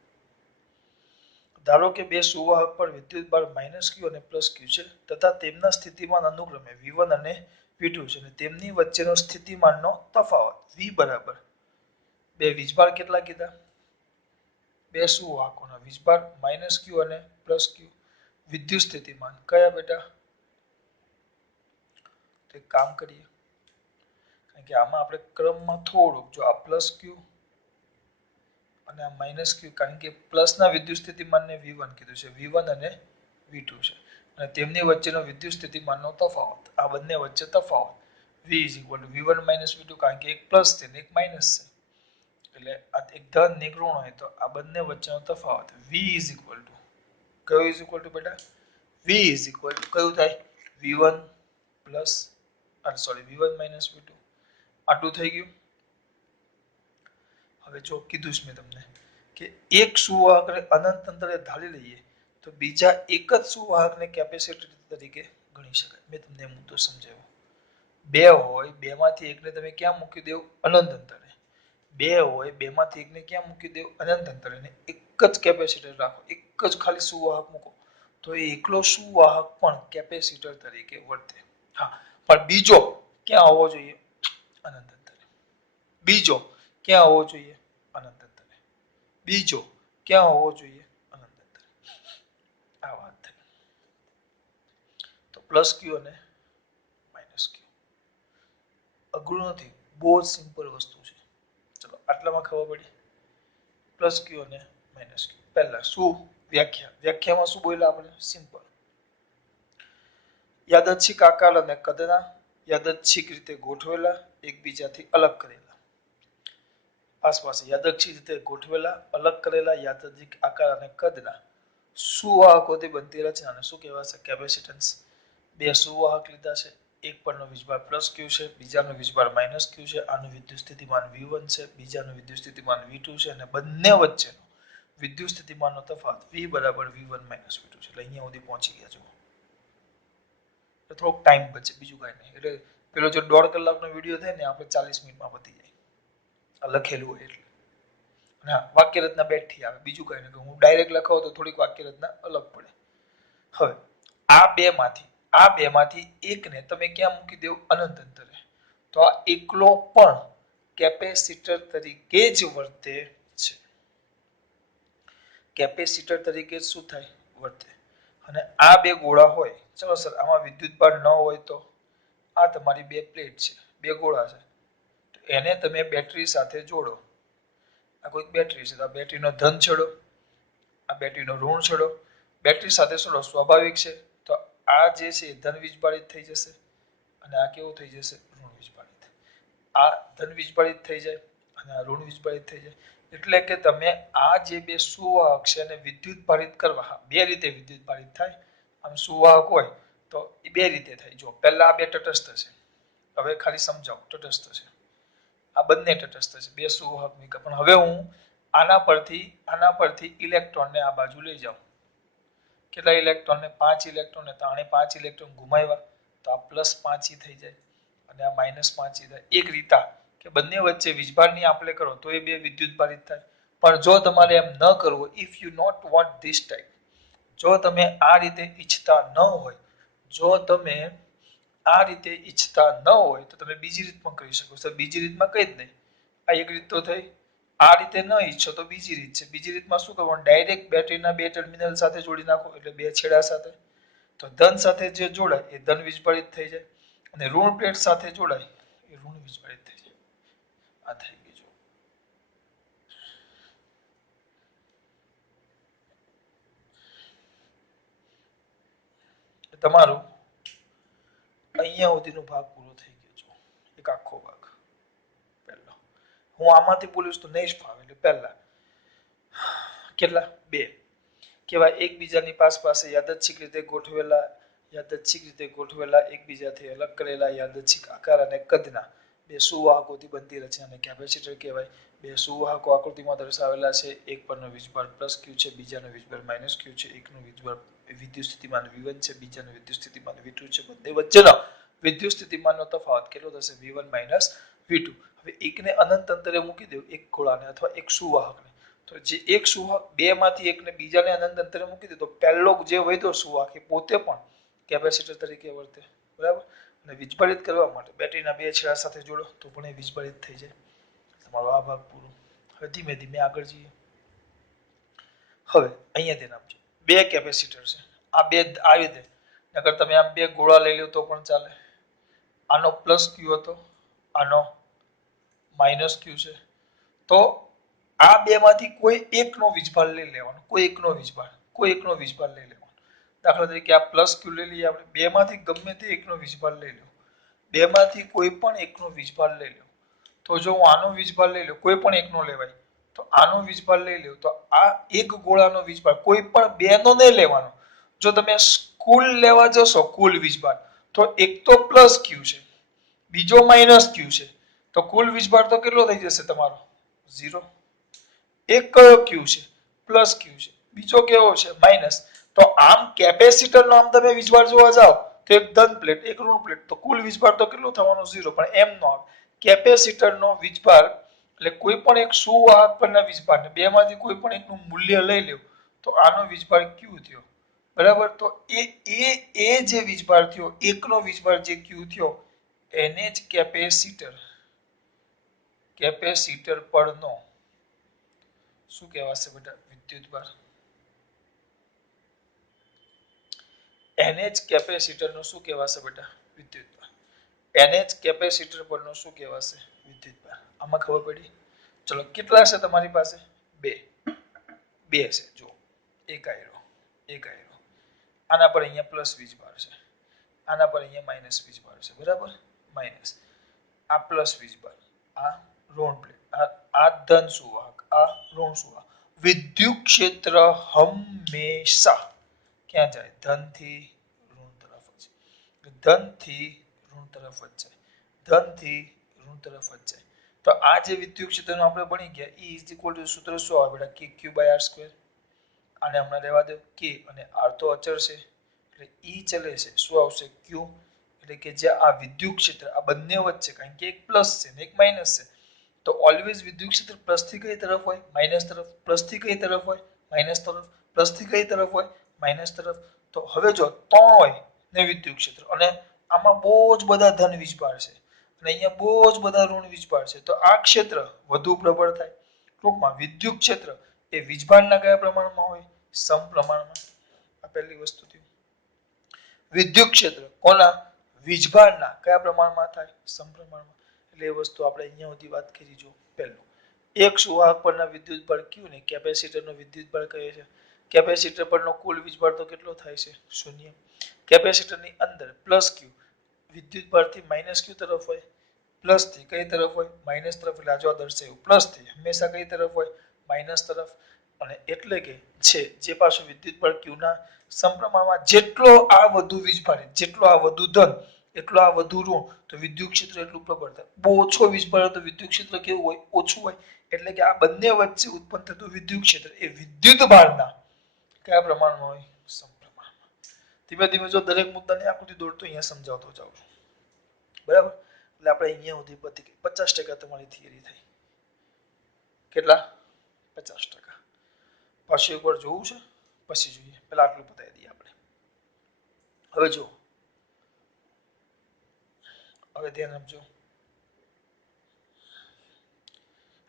ધારો કે બે સુવાહક પર વિદ્યુતભાર -Q અને +Q છે તથા તેમના સ્થિતિમાન અનુક્રમે V1 અને V2 છે અને તેમની વચ્ચેનો સ્થિતિમાનનો તફાવત V બરાબર બે વીજભાર કેટલા કીધા? બે સુવાહકોના વીજભાર -Q અને +Q. વિદ્યુત સ્થિતિમાન કયા બેટા? તો એક કામ કરીએ, કારણ કે આમાં આપણે ક્રમમાં થોડુંક, જો આ +Q અને આ -Q, કારણ કે પ્લસના વિદ્યુત સ્થિતિમાનને V1 કીધું છે, V1 અને V2 છે, અને તેમની વચ્ચેનો વિદ્યુત સ્થિતિમાનનો તફાવત, આ બંને વચ્ચે તફાવત V = V1 - V2, કારણ કે એક પ્લસ છે ને એક માઇનસ છે, એટલે આ એક ધન ને એક ઋણ હોય તો આ બંને વચ્ચેનો તફાવત V = કયો ઇઝ ઇક્વલ ટુ બેટા V કયું થાય V1 પ્લસ V1 - V2, આટલું થઈ ગયું. હવે જો કીધું છે મેં તમને કે એક સુવાહકને અનંત અંતરે ધારી લઈએ તો બીજા એક જ સુવાહકને કેપેસિટર તરીકે ગણી શકાય. મેં તમને એ મુદ્દો સમજાવ્યો. બે હોય, બેમાંથી એકને તમે ક્યાં મૂકી દેવ અનંત અંતરે, બે હોય, બેમાંથી એકને ક્યાં મૂકી દેવ અનંત અંતરે, અને એક જ કેપેસિટર રાખો, એક જ ખાલી સુવાહક મૂકો તો એ એકલો સુવાહક પણ કેપેસિટર તરીકે વર્તે. હા, પણ બીજો ક્યાં હોવો જોઈએ અનંત અંતરે, બીજો ક્યાં હોવો જોઈએ અનંત અંતરે, બીજો ક્યાં હોવો જોઈએ અનંત અંતરે. આ વાત થઈ. તો પ્લસ ક્યુ અને માઇનસ ક્યુ અઘરું નથી, બહુ જ સિમ્પલ વસ્તુ છે. ચલો આટલામાં ખબર પડી. પ્લસ ક્યુ અને માઇનસ ક્યુ. પહેલા શું વ્યાખ્યામાં શું બોલ્યા આપણે? સિમ્પલ. યાદચ્છિક આકાર અને કદના, યાદચ્છિક રીતે ગોઠવેલા, એકબીજાથી અલગ કરેલા. આસપાસ યાદચ્છિક રીતે ગોઠવેલા, અલગ કરેલા, યાદચ્છિક આકાર અને કદના સુવાહકોથી બનતી રચનાને શું કહેવાશે? કેપેસિટન્સ. બે સુવાહક લીધા છે, એક પરનો વીજભાર પ્લસ ક્યુ છે, બીજાનો વીજભાર માઇનસ ક્યુ છે, આનું વિદ્યુત સ્થિતિમાન V1 છે, બીજાનું વિદ્યુત સ્થિતિમાન V2 છે, અને બંને વચ્ચેનો વિદ્યુત સ્થિતિમાનનો તફાવત V = V1 - V2 છે. એટલે અહીંયા સુધી પહોંચી ગયા છો. થોડોક ટાઈમ બચે, બીજું કાંઈ નહીં. એટલે પેલો જો 1.5 કલાકનો વિડીયો થાય ને આપણે 40 મિનિટમાં પતી જાય. આ લખેલું હોય એટલે. અને હા, વાક્ય રચના બેઠી આવે, બીજું કાંઈ નહીં. હું ડાયરેક્ટ લખાવું તો થોડીક વાક્ય રચના અલગ પડે. હવે આ બેમાંથી એકને તમે ક્યાં મૂકી દેવ અનંત અંતરે, તો આ એકલો પણ કેપેસિટર તરીકે જ વર્તે છે. કેપેસિટર તરીકે શું થાય? વર્તે. અને આ બે ગોળા હોય, ચલો સર આમાં વિદ્યુતભાર ન હોય તો આ તમારી બે પ્લેટ છે, બે ગોળા છે, તો એને તમે બેટરી સાથે જોડો. આ કોઈ બેટરી છે તો આ બેટરીનો ધન છેડો, આ બેટરીનો ઋણ છેડો બેટરી સાથે જોડો, સ્વાભાવિક છે. તો આ જે છે ધન વીજભારિત થઈ જશે અને આ કેવું થઈ જશે? ઋણ વીજભારિત. આ ધન વીજભારિત થઈ જાય અને આ ઋણ વીજભારિત થઈ જાય. એટલે કે તમે આ જે બે સુવાહક છે એને વિદ્યુત ભારિત કરવા, બે રીતે વિદ્યુત ભારિત થાય. આમ સુવાહક હોય તો એ બે રીતે થાય. જો પહેલા આ બે તટસ્થ છે, હવે ખાલી સમજાવું તટસ્થ છે, આ બંને તટસ્થ છે, બે સુવાહક મૂક્યા. પણ હવે હું આના પરથી ઇલેક્ટ્રોનને આ બાજુ લઈ જાઉં. કેટલા ઇલેક્ટ્રોનને? 5 ઇલેક્ટ્રોન. તો આને 5 ઇલેક્ટ્રોન ઘુમાવ્યા તો આ +5 થઈ જાય અને આ -5 થાય. એક રીતા કે બંને વચ્ચે વીજભારની આપ-લે કરો તો એ બે વિદ્યુત ભારિત થાય. પણ જો તમારે એમ ન કરવું, if you not want this type, જો તમે આ રીતે ઈચ્છતા ન હોય, જો તમે આ રીતે ઈચ્છતા ન હોય તો તમે બીજી રીતમાં કરી શકો છો. બીજી રીતમાં કઈ જ નહીં. આ એક રીત તો થઈ. આ રીતે ન ઈચ્છો તો બીજી રીત છે. બીજી રીતમાં શું કરવાનું? ડાયરેક્ટ બેટરીના બે ટર્મિનલ સાથે જોડી નાખો, એટલે બે છેડા સાથે. તો ધન સાથે જે જોડાય એ ધન વીજભારિત થઈ જાય અને ઋણ પ્લેટ સાથે જોડાય એ ઋણ વીજભારિત થઈ જાય. આ થઈ ગયું. તમારું અહીંયા સુધીનો ભાગ પૂરો થઈ ગયો છે. એક આખો ભાગ પહેલો. હું આમાંથી બોલીશ તો નહીં જ ફાવે. એટલે પહેલા કેટલા? બે કેવા? એકબીજાની પાસે યાદચ્છિક રીતે ગોઠવેલા, એકબીજાથી અલગ કરેલા, યાદચ્છિક આકાર અને કદના બે સુવાહકોથી બનતી રચનાને કેપેસિટર કહેવાય. બે સુવાહકો આકૃતિમાં દર્શાવેલા છે. એક પરનો વીજભાર પ્લસ ક્યુ છે, બીજાનો વીજભાર માઇનસ ક્યુ છે. એકનું વીજભાર વિદ્યુત સ્થિતિમાન V1 છે, બીજાનું વિદ્યુત સ્થિતિમાન V2 છે. બંને વચ્ચેનો વિદ્યુત સ્થિતિમાનનો તફાવત કેટલો થશે? V1 - V2. હવે એકને અનંત અંતરે મૂકી દો, એક ગોળાને અથવા એક સુવાહકને. તો જે એક સુવાહક, બેમાંથી એકને બીજાને અનંત અંતરે મૂકી દે તો પહેલો જે વધ્યો સુવાહક એ પોતે પણ કેપેસિટર તરીકે વર્તે. બરાબર? અને વીજભારિત કરવા માટે બેટરીના બે છેડા સાથે જોડો તો પણ એ વીજભારિત થઈ જાય. તમારો આ ભાગ પૂરો. હવે ધીમે ધીમે આગળ જઈએ. હવે અહીંયા ધ્યાન આપજો. બે કેપેસિટર છે. આ બે આ રીતે, નકર તમે આમ બે ગોળા લઈ લો તો પણ ચાલે. આનો પ્લસ ક્યુ હતો, આનો માઇનસ ક્યુ છે. તો આ બેમાંથી કોઈ એકનો વીજભાર લઈ લેવાનો, કોઈ એકનો વીજભાર લઈ લેવાનો. દાખલા તરીકે આ પ્લસ ક્યુ લઈ લઈએ આપણે, બે માંથી ગમે તે એકનો વીજભાર લઈ લો, બે માંથી કોઈ પણ એકનો વીજભાર લઈ લો, તો જો હું આનો વીજભાર લઈ લઉં, કોઈ પણ એકનો લેવાય, તો આનો વીજભાર લઈ લ્યો તો આ એક ગોળાનો વીજભાર, કોઈ પણ બે નો નહીં લેવાનો. જો તમે કુલ લેવા જશો કુલ વીજભાર, તો એક તો પ્લસ ક્યુ છે, બીજો માઇનસ ક્યુ છે, તો કુલ વીજભાર તો કેટલો થઈ જશે તમારો? 0. એક કયો ક્યુ છે? પ્લસ ક્યુ છે, બીજો કેવો છે? માઇનસ. તો આમ કેપેસિટરનો આમ તમે વીજભાર જોવા જાઓ તો એક ધન પ્લેટ એક ઋણ પ્લેટ, તો કુલ વીજભાર તો કેટલો થવાનો? 0. પણ એમ નો આવે. કેપેસિટરનો વીજભાર એટલે કોઈ પણ એક સુવાહક પરના વીજભારને બે માંથી કોઈ પણ એકનું મૂલ્ય લઈ લ્યો તો આનો વીજભાર ક્યુ થયો, બરાબર. તો એ જે વીજભાર થયો, એકનો વીજભાર જે ક્યુ થયો, એને જ કેપેસિટર પરનો શું કહેવાશે બેટા? વિદ્યુતભાર. એને જ કેપેસિટરનો શું કહેવાશે બેટા? વિદ્યુતભાર. એને જ કેપેસિટર પરનો શું કહેવાશે? વિદ્યુતભાર. આમાં ખબર પડી? ચલો, કેટલા છે તમારી પાસે? બે છે. જો એક આયરો, આના પર અહીંયા પ્લસ વીજભાર છે, આના પર અહીંયા માઇનસ વીજભાર છે, બરાબર. માઇનસ, આ પ્લસ વીજભાર, આ ઋણ પ્લેટ, આ ધન સુવાહક, આ ઋણ સુવાહક. વિદ્યુત ક્ષેત્ર હંમેશા ક્યાં જાય? ધન થી ઋણ તરફ જ. ધન થી ઋણ તરફ જ જાય, ધન થી ઋણ તરફ જ જાય. તો આ જે વિદ્યુત ક્ષેત્રનું આપણે ભણી ગયા, E is equal to સૂત્ર શું આવે બેટા? KQ/R². આને હમણાં રહેવા દો, K અને R તો અચળ છે એટલે E ચલે છે, શું આવશે? Q. એટલે કે જે આ વિદ્યુત ક્ષેત્ર આ બંને વચ્ચે, કારણ કે એક પ્લસ છે ને એક માઇનસ છે, તો ઓલવેઝ વિદ્યુત ક્ષેત્ર પ્લસ થી કઈ તરફ હોય? માઇનસ તરફ. પ્લસ થી કઈ તરફ હોય? માઇનસ તરફ. પ્લસ થી કઈ તરફ હોય? માઇનસ તરફ. તો હવે જો 3 હોય ને વિદ્યુત ક્ષેત્ર, અને આમાં બહુ જ બધા ધન વીજભાર છે અને અહીંયા બહુ જ બધા ઋણ વીજભાર છે, તો આ ક્ષેત્ર વધુ પ્રબળ થાય. ટૂંકમાં વિદ્યુત ક્ષેત્ર એ વીજભારના કયા પ્રમાણમાં હોય? સમપ્રમાણમાં. આ પહેલી વસ્તુ થઈ. વિદ્યુત ક્ષેત્ર કોના? વીજભારના કયા પ્રમાણમાં થાય? સમપ્રમાણમાં. એટલે એ વસ્તુ આપણે અહીંયા સુધી વાત કરી. જો પહેલું, એક સુવાહક પરના વિદ્યુતભાર Q ને કેપેસિટરનો વિદ્યુતભાર કહે છે. કેપેસિટર પરનો કુલ વીજભાર તો કેટલો થાય છે? 0. કેપેસિટરની અંદર પ્લસ Q વિદ્યુતભારથી માઇનસ Q તરફ હોય, પ્લસ થી કઈ તરફ હોય? માઇનસ તરફ. એટલે આ જો દર્શાવ્યું પ્લસ થી હંમેશા કઈ તરફ હોય? માઇનસ તરફ. અને એટલે કે છે જે પાછું વિદ્યુતભાર Q ના સમપ્રમાણમાં, જેટલો આ વધુ વીજભાર, જેટલો આ વધુ ધન, એટલો આ વધુ ઋણ, તો વિદ્યુત ક્ષેત્ર એટલું પ્રબળ થાય. બહુ ઓછો વીજભાર તો વિદ્યુત ક્ષેત્ર કેવું હોય? ઓછું હોય. એટલે કે આ બંને વચ્ચે ઉત્પન્ન થતું વિદ્યુત ક્ષેત્ર એ વિદ્યુતભારના કયા પ્રમાણમાં હોય? સમપ્રમાણમાં. ધીમે ધીમે જો દરેક મુદ્દાની આકૃતિ દોરતો અહીંયા સમજાવતો જાઉં છું, બરાબર. એટલે આપણે અહીંયા સુધી પતી ગઈ. 50% તમારી થિયરી થઈ. કેટલા? 50%. પાછું એકવાર જોવું છે, પછી જોઈએ. પહેલા આટલું બતાવી દઈએ આપણે. હવે જો, હવે ધ્યાન આપજો.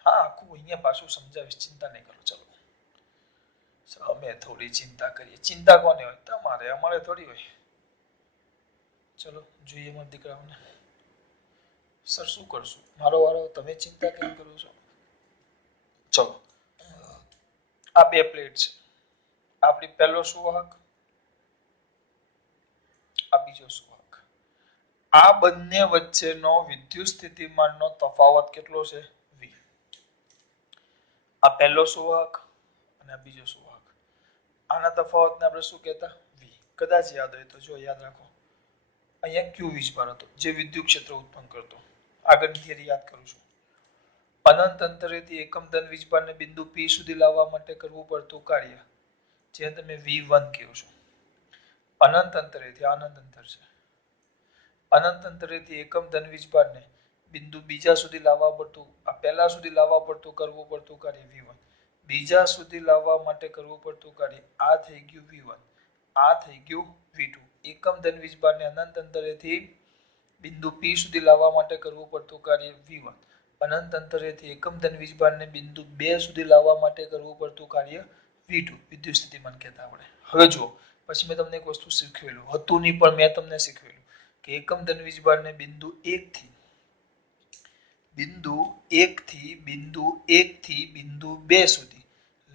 હા, આખું અહીંયા પાછું સમજાવીશ, ચિંતા નહીં કરો. ચલો, અમે થોડી ચિંતા કરીએ. ચિંતા કોને હોય? તમારે. અમારે થોડી હોય. ચલો જોઈએ મારા દીકરાઓને. સર શું કરશું? મારો વારો, તમે ચિંતા કેમ કરો છો? ચલો, આ બે પ્લેટ છે. આપણી પહેલો સુવાહક, આ બીજો સુવાહક. આ બંને વચ્ચેનો વિદ્યુત સ્થિતિમાનનો તફાવત કેટલો છે? V. આ પહેલો સુવાહક અને આ બીજો સુવાહક. આના તફાવતને આપણે શું કહેતા? V. કદાચ યાદ હોય તો જો યાદ રાખો. અહીંયા Q વીજભાર હતો જે વિદ્યુત ક્ષેત્ર ઉત્પન્ન કરતો. આગળની થિયરી યાદ કરું છું. અનંત અંતરેથી એકમ ધન વીજભારને બિંદુ P સુધી લાવવા માટે કરવું પડતું કાર્ય, જે તમે V1 કહો છો. અનંત અંતરેથી, અનંત અંતર છે. અનંત અંતરેથી એકમ ધન વીજભારને બિંદુ બીજા સુધી લાવવા પડતું, આ પહેલા સુધી લાવવા પડતું કરવું પડતું કાર્ય V1. બીજા સુધી લાવવા માટે કરવું પડતું કાર્ય, આ થઈ ગયું V1, આ થઈ ગયું V2. એકમ ધન વીજભારને અનંત અંતરેથી બિંદુ P સુધી લાવવા માટે કરવું પડતું કાર્ય V1. અનંત અંતરેથી એકમ ધન વીજભારને બિંદુ 2 સુધી લાવવા માટે કરવું પડતું કાર્ય V2. વિદ્યુત સ્થિતિમાન કહેતા આપણે. હવે જુઓ, પછી મેં તમને એક વસ્તુ શીખવેલું હતું નહીં, પણ મેં તમને શીખવેલું કે એકમ ધન વીજભારને બિંદુ 1 થી બિંદુ 2 સુધી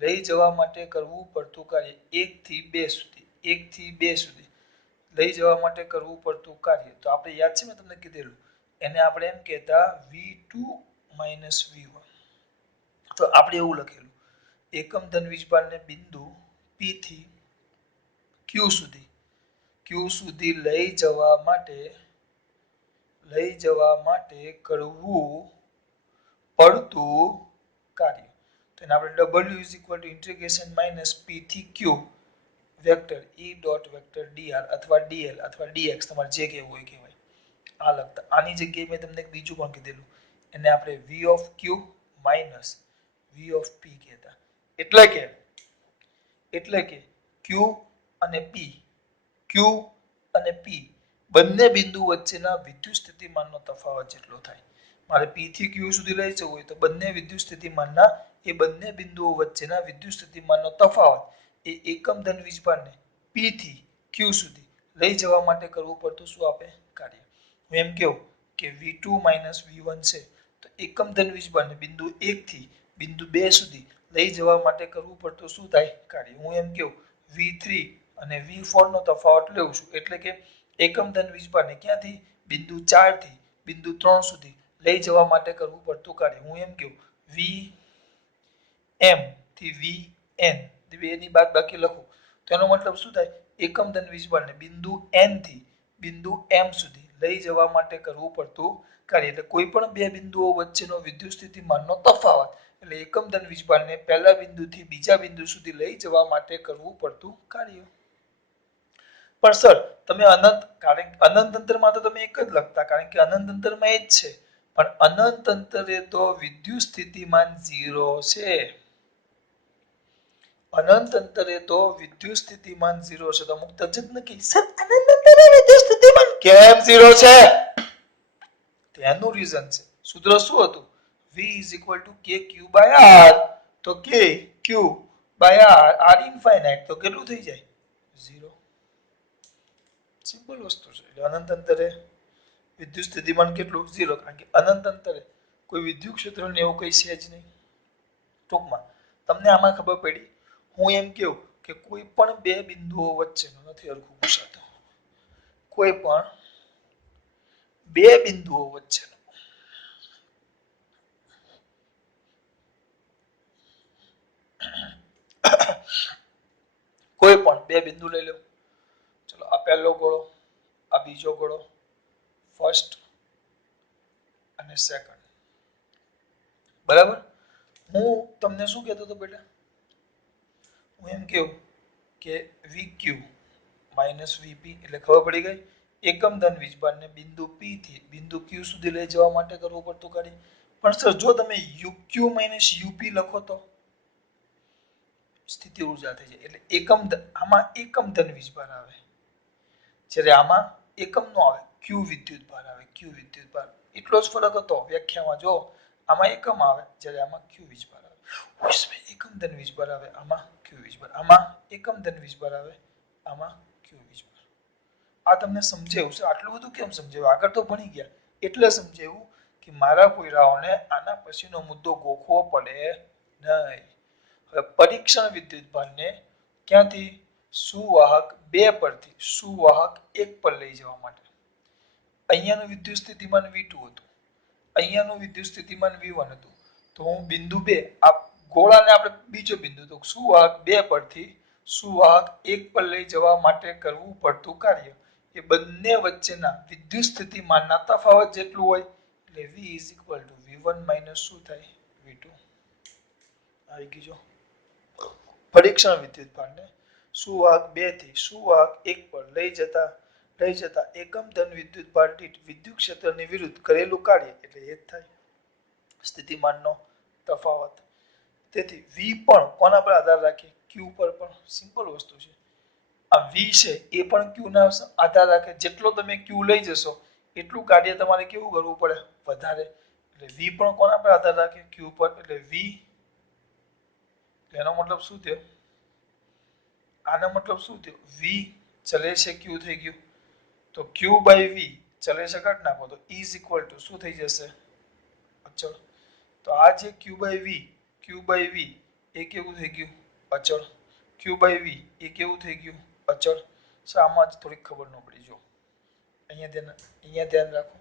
લઈ જવા માટે કરવું પડતું કાર્ય 1 થી 2 સુધી. 1 થી 2 સુધી લઈ જવા માટે કરવું પડતું કાર્ય. તો આપણે યાદ છે મેં તમને કીધેલું એને આપણે એમ કહેતા v2 v1. તો આપણે એવું લખેલું એકમ ધન વીજભારને બિંદુ P થી Q સુધી લઈ જવા માટે કરવું પડતું કાર્ય. તો એને આપણે W ઇન્ટિગ્રેશન માઇનસ P થી Q vector E dot vector dr અથવા dl અથવા dx તમારે જે કહેવું હોય કહેવાય. આ લખતા આની જગ્યાએ મેં તમને બીજું પણ કીધેલું એને આપણે v of q minus v of p કહેતા. એટલે કે q અને p બંને બિંદુ વચ્ચેના વિદ્યુત સ્થિતિમાનનો તફાવત જેટલો થાય. મારે p થી q સુધી લઈ જવું હોય તો બંને વિદ્યુત સ્થિતિમાનના એ બંને બિંદુઓ વચ્ચેના વિદ્યુત સ્થિતિમાનનો તફાવત એ એકમ ધન વીજભારને p થી q સુધી લઈ જવા માટે કરવું પડતું શું આપે કાર્ય. હું એમ કહું કે v2 v1 છે તો એકમ ધન વીજભારને બિંદુ 1 થી બિંદુ 2 સુધી લઈ જવા માટે કરવું પડતું શું થાય કાર્ય. હું એમ કહું v3 અને v4 નો તફાવત લઉં છું એટલે કે એકમ ધન વીજભારને ક્યાંથી બિંદુ 4 થી બિંદુ 3 સુધી લઈ જવા માટે કરવું પડતું કાર્ય. હું એમ કહું vm થી vn બેની બાદબાકી લખું તો એનો મતલબ શું થાય એકમ ધન વીજભારને બિંદુ n થી બિંદુ m સુધી લઈ જવા માટે કરવું પડતું કાર્ય. એટલે કોઈ પણ બે બિંદુઓ વચ્ચેનો વિદ્યુત સ્થિતિમાનનો તફાવત એટલે એકમ ધન વીજભારને પહેલા બિંદુથી બીજા બિંદુ સુધી લઈ જવા માટે કરવું પડતું કાર્ય. પણ સર તમે અનંત અંતરમાં તો તમે એક જ લખતા કારણ કે અનંત અંતરમાં એ જ છે પણ અનંત અંતરે તો વિદ્યુત સ્થિતિમાન 0 છે. અનંત અંતરે તો વિદ્યુત સ્થિતિમાન 0 છે. તો અમુક તજજ્ઞ નક્કી સર અનંત અંતરે વિદ્યુત સ્થિતિમાન કેમ 0 છે તેનું રીઝન છે. સૂત્ર શું હતું v kq/r તો k q/r ઇન્ફાઇનાઇટ તો કેટલું થઈ જાય 0. સિમ્પલ વસ્તુ છે. એટલે અનંત અંતરે વિદ્યુત સ્થિતિમાન કેટલું 0 કારણ કે અનંત અંતરે કોઈ વિદ્યુત ક્ષેત્ર ને એવું કઈ છે જ નહીં. ટૂંકમાં તમને આમાં ખબર પડી હું એમ કહું કે કોઈ પણ બે બિંદુઓ વચ્ચેનો નથી હરખું પૂછાતું કોઈ પણ બે બિંદુઓ વચ્ચેનો કોઈ પણ બે બિંદુ લઈ લો. ચલો આ પહેલો ગોળો આ બીજો ગોળો ફર્સ્ટ અને સેકન્ડ બરાબર. હું તમને શું કહેતો હતો બેટા હું એમ કહું કે vq vp એટલે ખબર પડી ગઈ એકમ ધન વીજભારને બિંદુ p થી બિંદુ q સુધી લઈ જવા માટે કરવું પડતું કાર્ય. પણ સર જો તમે uq up લખો તો સ્થિતિ ઊર્જા થઈ જાય એટલે આમાં એકમ ધન વીજભાર આવે જ્યારે આમાં એકમ નો આવે q વિદ્યુત ભાર આવે q વિદ્યુત ભાર. એટલો જ ફરક હતો વ્યાખ્યામાં. જો આમાં એકમ આવે જ્યારે આમાં q વીજભાર આવે. એકમ ધન વીજભાર આવે આમાં q વીજભાર આમાં એકમ ધન વીજભાર આવે આમાં q વીજભાર. આ તમને સમજાયું છે. આટલું બધું કેમ સમજાયું આગળ તો ભણી ગયા એટલે સમજાયું કે મારા પોયરાઓને આના પછીનો મુદ્દો ગોખવો પડે નહીં. હવે પરીક્ષણ વિદ્યુતભારને ક્યાંથી સુવાહક 2 પરથી સુવાહક 1 પર લઈ જવા માટે અહીંયાનું વિદ્યુત સ્થિતિમાન v2 હતું અહીંયાનું વિદ્યુત સ્થિતિમાન v1 હતું. તો હું બિંદુ 2 આ ગોળાને આપણે બીજો બિંદુ તો સુવાહક 2 પરથી સુવાહક 1 પર લઈ જવા માટે કરવું પડતું કાર્ય એ બંને વચ્ચેના વિદ્યુત સ્થિતિમાનના તફાવત જેટલું હોય એટલે v v1 શું થાય v2. આવી ગયું. પરીક્ષણ વિદ્યુતભારને સુવાહક 2 થી સુવાહક 1 પર લઈ જતા એકમ ધન વિદ્યુતભાર દીઠ વિદ્યુત ક્ષેત્રની વિરુદ્ધ કરેલું કાર્ય એટલે એ જ થાય સ્થિતિમાનનો તફાવત. તેથી v પણ કોના પર આધાર રાખે q પર. પણ સિમ્પલ વસ્તુ છે. આ v છે એ પણ q ના આધાર રાખે. જેટલો તમે q લઈ જશો એટલું કાર્ય તમારે કેવું કરવું પડે વધારે. એટલે v પણ કોના પર આધાર રાખે q પર. એટલે v એનો મતલબ શું થયો આનો મતલબ શું થયો v ચલે છે q થઈ ગયું તો q બાય v ચલે છે કાઢ નાખો તો E શું થઈ જશે અચળ. તો આ જે q બાય v એ કેવું થઈ ગયું અચળ. q બાય v એ કેવું થઈ ગયું અચળ. સર આમાં જ થોડીક ખબર ન પડી. જો અહીંયા ધ્યાન રાખો.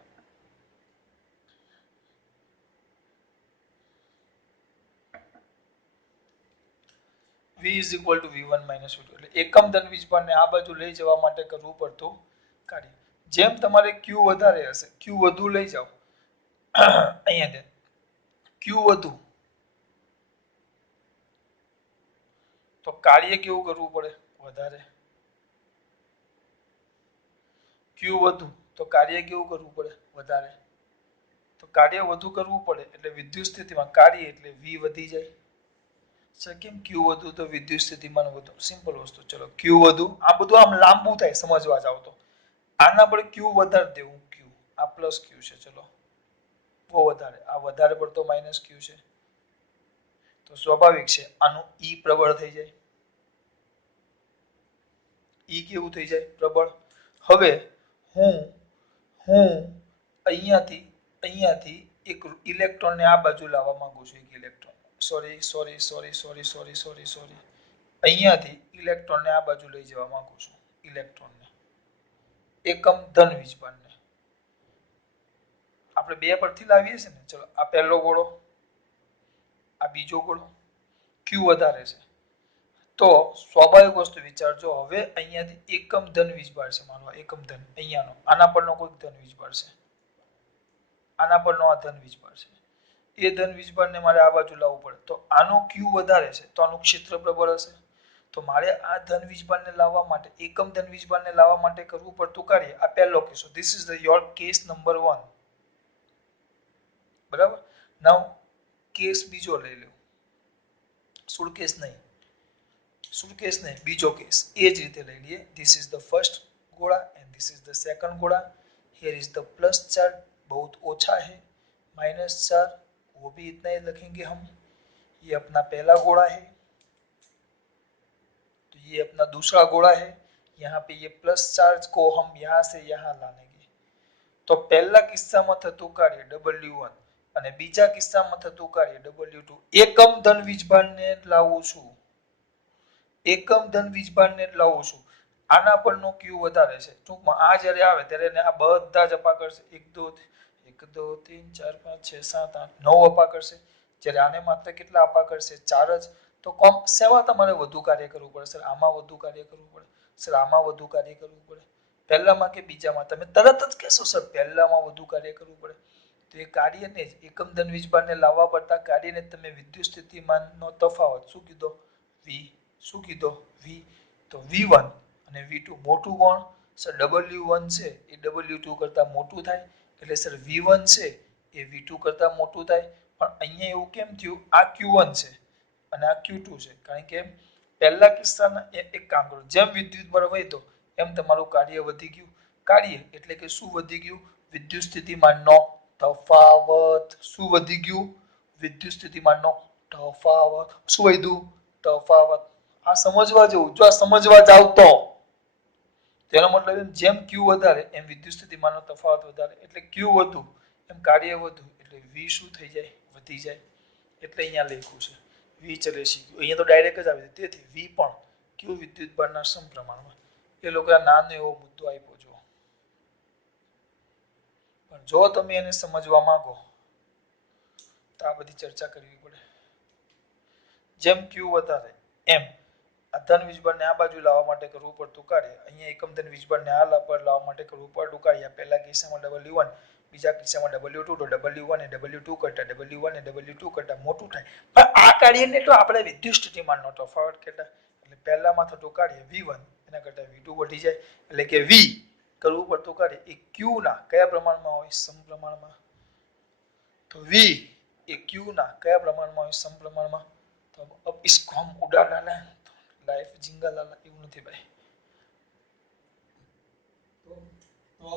v is equal to v1 minus v2 એટલે એકમ ધન વીજભારને આ બાજુ લઈ જવા માટે કરવું પડતું કાર્ય. જેમ તમારે q વધારે હશે, q વધુ લઈ જાઓ અહીંયા q વધુ તો કાર્ય કેવું કરવું પડે? વધારે. q વધુ તો કાર્ય કેવું કરવું પડે? વધારે. તો કાર્ય વધુ કરવું પડે એટલે વિદ્યુત સ્થિતિમાં કાર્ય એટલે v વધી જાય. સર કેમ q વધુ તો વિદ્યુત સ્થિતિમાન વધુ? સિમ્પલ વસ્તુ. ચલો q વધુ, આ બધું આમ લાંબુ થાય સમજવા જાવ તો. આના પર q વધારે દેવું, q આ પ્લસ q છે. ચલો બહુ વધારે, આ વધારે પડતો માઇનસ q છે. તો સ્વાભાવિક છે આનું E પ્રબળ થઈ જાય. E કેવું થઈ જાય? પ્રબળ. હવે હું અહીંયાથી એક ઇલેક્ટ્રોનને આ બાજુ લાવવા માંગુ છું. એક ઇલેક્ટ્રોન સોરી અહીંયાથી ઇલેક્ટ્રોનને આ બાજુ લઈ જવા માંગુ છું. ઇલેક્ટ્રોનને એકમ ધન વીજભારને આપણે બે પરથી લાવીએ છીએ ને. ચલો આ પહેલો ગોળો, આ બીજો ગોળો, q વધારે છે તો સ્વાભાવિક વસ્તુ વિચારજો. હવે અહીંયાથી એકમ ધન વીજભાર છે, માનો એકમ ધન અહીંયાનો, આના પરનો કોઈ ધન વીજભાર છે, આના પરનો આ ધન વીજભાર છે. એ ધન વીજભારને મારે આ બાજુ લાવવું પડે તો આનો q વધારે છે તો આનું ક્ષેત્ર પ્રબળ હશે. તો મારે આ ધન વીજભારને લાવવા માટે, એકમ ધન વીજભારને લાવવા માટે કરવું પડતું કાર્ય આ પહેલો case. This is the your case number 1. બરાબર. નાઉ કેસ બીજો લઈ લો. સુડકેસ નહીં, બીજો કેસ એ જ રીતે લઈ લઈએ. ધીસ ઇઝ ધ ફર્સ્ટ गोला and this is the second गोला. Here is the plus charge, बहुत ओछा है. माइनस चार्ज वो भी इतना ही लिखेंगे हम. ये अपना पहला गोला है, तो ये अपना दूसरा गोला है. यहाँ पे ये प्लस चार्ज को हम यहाँ से यहाँ लानेंगे. तो पहला किस्सामां थतुं कार्य W1 અને બીજા કિસ્સામાં થતું કાર્ય W2. એકમ ધન વીજભારને લાવું છું, એકમ ધન વીજભારને લાવું છું. આના પરનો Q વધારે છે. ટૂંકમાં આ જ્યારે આવે ત્યારે એને આ બધા જ અપા કરશે. 1 2 3 4 5 6 7 8 9 અપા કરશે. જ્યારે આને માત્ર કેટલા અપા કરશે? 4 જ. તો કોમ સેવા તમારે વધુ કાર્ય કરવું પડે? સર આમાં વધુ કાર્ય કરવું પડે. સર આમાં વધુ કાર્ય કરવું પડે. પહેલામાં કે બીજામાં? તમે તરત જ કહેશો સર પહેલામાં વધુ કાર્ય કરવું પડે. તો એ કાર્યને જ એકમ ધન વીજભારને લાવવા પડતા કાર્યને તમે વિદ્યુત સ્થિતિમાનનો તફાવત શું કીધો? V. શું કીધો? V. તો V1 અને V2 મોટું કોણ? સર W1 છે એ W2 કરતા મોટું થાય એટલે સર V1 છે એ V2 કરતા મોટું થાય. પણ અહીંયા એવું કેમ થયું? આ Q1 છે અને આ Q2 છે. કારણ કે પહેલા કિસ્સામાં એક કામ કરો, જેમ વિદ્યુત બળ વધ્યો એમ તમારું કાર્ય વધી ગયું. કાર્ય એટલે કે શું વધી ગયું? વિદ્યુત સ્થિતિમાનનો તફાવત. શું વધી ગયું? વિદ્યુત સ્થિતિમાનનો તફાવત. શું વધ્યું? તફાવત. આ સમજવા જેવું. જો આ સમજવા જાવ તો તેનો મતલબ જેમ Q વધારે એમ વિદ્યુત સ્થિતિમાનનો તફાવત વધારે. એટલે Q વધુ એમ કાર્ય વધુ એટલે V શું થઈ જાય? વધી જાય. એટલે અહીંયા લખ્યું છે V ચલે શીખ્યું. અહીંયા તો ડાયરેક્ટ જ આવે છે. તેથી V પણ Q વિદ્યુતભારના સમપ્રમાણમાં. એ લોકોએ નાનો એવો મુદ્દો આપ્યો જો. પણ જો તમે એને સમજવા માંગો તો આ બધી ચર્ચા કરવી પડે. જેમ Q વધારે એમ આ ધન વીજભારને આ બાજુ લાવવા માટે કરવું પડતું કાર્ય અહીંયા એકમ ધન વીજભારને આ પર લાવવા માટે કરવું પડતું કાર્ય પહેલા કિસ્સામાં W1, બીજા કિસ્સામાં W2. તો W1 એ W2 કરતા W1 એ W2 કરતા મોટું થાય. પણ આ કાર્યને તો આપણે વિદ્યુત સ્થિતિમાનનો તફાવત કહેતા. એટલે પહેલામાં થતું કાર્ય V1 એના કરતા V2 વધી જાય. એટલે કે V કરવું પડતું કાર્ય એ Q ના કયા પ્રમાણમાં હોય? સમપ્રમાણમાં. तो V એ Q ના કયા પ્રમાણમાં હોય? સમપ્રમાણમાં. તો अब इसको हम उड़ा डाला लाइफ जिंगा लाला એવું નથી ભાઈ. તો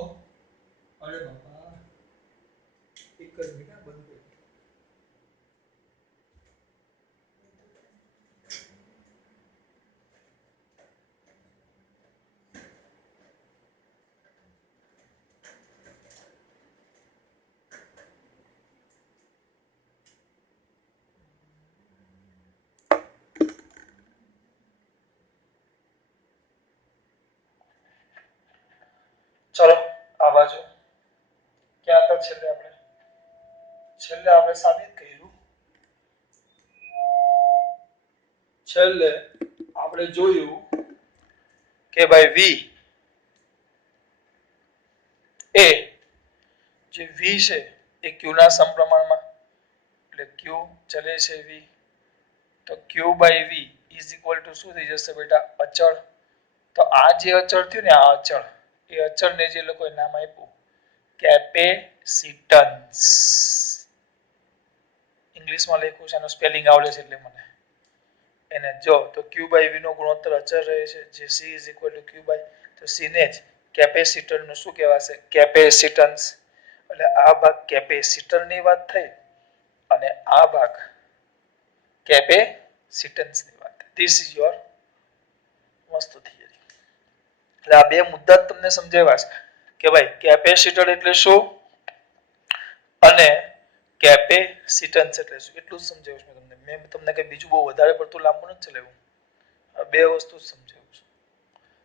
અરે બાપા એક જ મિનિટ બંધ કરી. બાજુ ક્યાં હતા છેલ્લે આપણે સાબિત કર્યું છેલ્લે આપણે જોયું કે ભાઈ વી એ જે વી છે એ ક્યુ ના સમપ્રમાણમાં એટલે ક્યુ ચલે છે વી તો Q by V is equal to શું થઈ જશે બેટા અચળ તો આ જે અચળ થયું ને આ અચળ એ અચળને જે લોકોએ નામ આપ્યું કેપેસિટન્સ ઇંગ્લિશમાં લખ્યું છે એનો સ્પેલિંગ આવડે છે એટલે મને એને જો તો ક્યુ બાય વી નો ગુણોત્તર અચળ રહે છે જે C is equal to Q by તો સી ને જ કેપેસિટર નું શું કહેવાશે કેપેસિટન્સ એટલે આ ભાગ કેપેસિટર ની વાત થઈ અને આ ભાગ કેપેસિટન્સ ની વાત થઈ ધીસ ઇઝ યોર વસ્તુ થિયરી એટલે આ બે મુદ્દા તમને સમજાવ્યા છે કે ભાઈ કેપેસિટર એટલે શું અને કેપેસિટન્સ એટલે શું એટલું જ સમજાવ્યું છે મેં તમને કઈ બીજું બહુ વધારે પડતું લાંબુ નથી ચલાવ્યું બે વસ્તુ જ સમજાવ્યું છે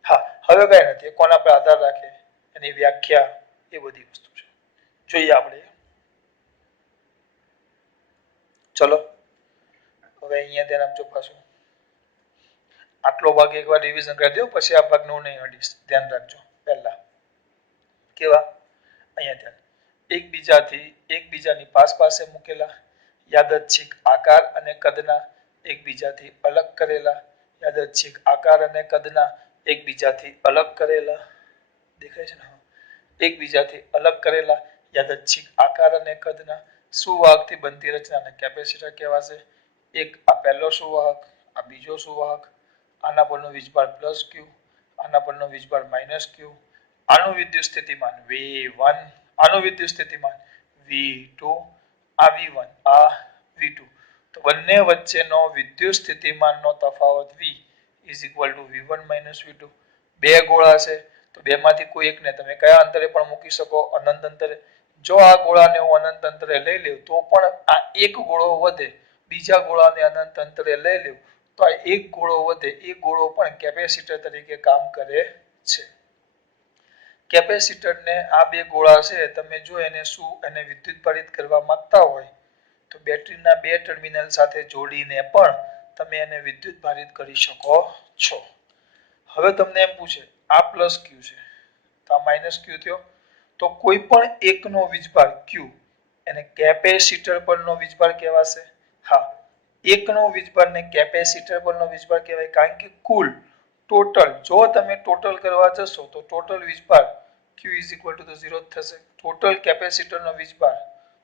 હા હવે કઈ નથી કોના પર આધાર રાખે એની વ્યાખ્યા એ બધી વસ્તુ છે જોઈએ આપણે ચલો હવે અહીંયા ધ્યાન આપજો પાછું આટલો ભાગ એકવાર રિવિઝન કરી દો પછી આ ભાગ નું નહીં અડીશ ધ્યાન રાખજો પહેલા કેવા અહીંયા ધ્યાન એકબીજાની પાસે મૂકેલા યાદચ્છિક આકાર અને કદના એકબીજાથી અલગ કરેલા યાદચ્છિક આકાર અને કદના એકબીજાથી અલગ કરેલા દેખાય છે ને એકબીજાથી અલગ કરેલા યાદચ્છિક આકાર અને કદના સુવાહકથી બનતી રચનાને કેપેસિટર કહેવાશે એક આ પહેલો સુવાહક આ બીજો સુવાહક આના પરનો વીજભાર પ્લસ ક્યુ આના પરનો વીજભાર માઇનસ ક્યુ આનું વિદ્યુત સ્થિતિમાન V1 આનું વિદ્યુત સ્થિતિમાન V2 આ V1 આ V2 તો બંને વચ્ચેનો વિદ્યુત સ્થિતિમાનનો તફાવત V V1 V2 બે ગોળા છે તો બેમાંથી કોઈ એકને તમે કયા અંતરે પણ મૂકી શકો અનંત અંતરે જો આ ગોળાને હું અનંત અંતરે લઈ લઉં તો પણ આ એક ગોળો વધે બીજા ગોળાને અનંત અંતરે લઈ લઉં તો આ એક ગોળો વધે એક ગોળો પણ કેપેસિટર તરીકે કામ કરે છે કેપેસિટરને આ બે ગોળા છે તમે જો એને વિદ્યુતભારિત કરવા માંગતા હોય તો બેટરીના બે ટર્મિનલ સાથે જોડીને પણ તમે એને વિદ્યુતભારિત કરી શકો છો હવે તમને એમ પૂછે આ પ્લસ ક્યુ છે તો આ માઇનસ ક્યુ થયો તો કોઈ પણ એકનો વીજભાર ક્યુ એને કેપેસિટર પરનો વીજભાર કહેવાશે હા એકનો વીજભારને કેપેસિટર પરનો વીજભાર કહેવાય કારણ કે કુલ ટોટલ જો તમે ટોટલ કરવા જશો તો ટોટલ વીજભાર Q = 0 થશે ટોટલ કેપેસિટરનો વીજભાર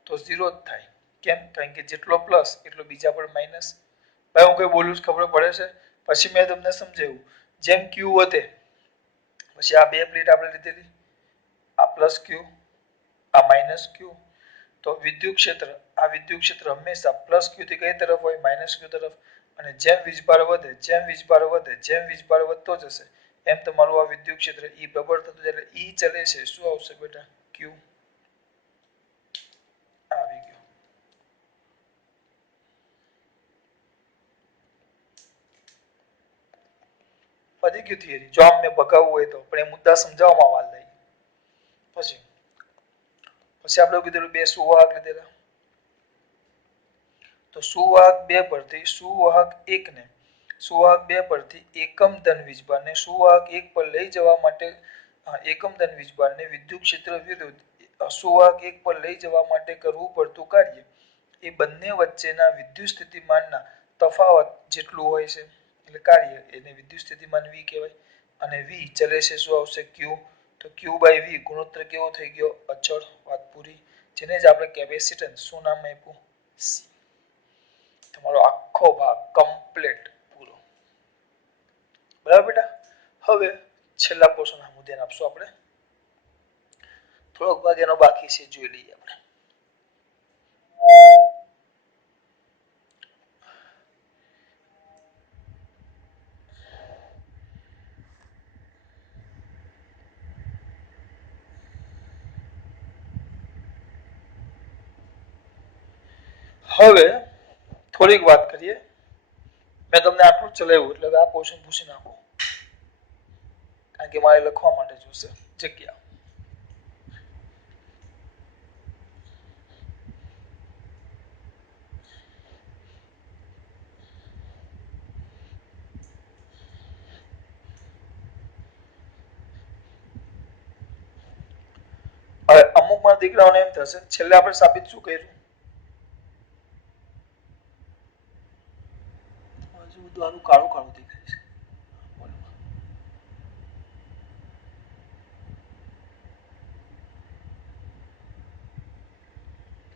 તો 0 જ થાય કેમ કારણ કે જેટલો પ્લસ એટલો બીજા પર માઈનસ ભાઈ હું કઈ બોલું છું ખબર પડે છે પછી મેં તમને સમજાવ્યું જેમ Q વધે પછી આ બે પ્લેટ આપણે લીધેલી આ પ્લસ Q આ માઈનસ Q તો વિદ્યુત ક્ષેત્ર હંમેશા પ્લસ Q થી કઈ તરફ હોય માઈનસ Q તરફ અને જેમ વીજભાર વધતો જશે એમ તમારું આ વિદ્યુત ક્ષેત્ર E પ્રબળ થતું જાય એટલે E ચલે છે શું આવશે બેટા Q આવી ગયો ફરી ગયું થિયરી જો આમ મેં ભગાવવું હોય તો પણ એ મુદ્દા સમજાવવામાં વાર લાગી પછી આપણે કીધેલું બે સુવાહક લીધેલા તો સુવાહક 2 પરથી સુવાહક 1 ને સુવાહક 2 પરથી એકમ ધન વીજભારને સુવાહક 1 પર લઈ જવા માટે એકમ ધન વીજભારને વિદ્યુત ક્ષેત્ર વિરુદ્ધ સુવાહક 1 પર લઈ જવા માટે કરવું પડતું કાર્ય એ બંને વચ્ચેના વિદ્યુત સ્થિતિમાનના તફાવત જેટલું હોય છે એટલે કાર્ય એને વિદ્યુત સ્થિતિમાન V કહેવાય અને V ચલે છે શું આવશે Q તો Q/V ગુણોત્તર કેવો થઈ ગયો અચળ વાત પૂરી જેને જ આપણે કેપેસિટન્સ શું નામ આપ્યું C તમારો આખો ભાગ કમ્પ્લીટ પૂરો બરાબર બેટા હવે છેલ્લા પોર્શન માં ધ્યાન આપશું આપણે થોડોક ભાગ એનો બાકી છે જોઈ લઈએ આપણે હવે થોડીક વાત કરીએ મેં તમને આટલું ચલાવ્યું એટલે આ પોર્શન પૂછી નાખો કારણ કે મારે લખવા માટે જોશે જગ્યા માં દીકરાઓને એમ થશે છેલ્લે આપણે સાબિત શું કર્યું હજુ બધું આનું કાળું કાળું દેખાય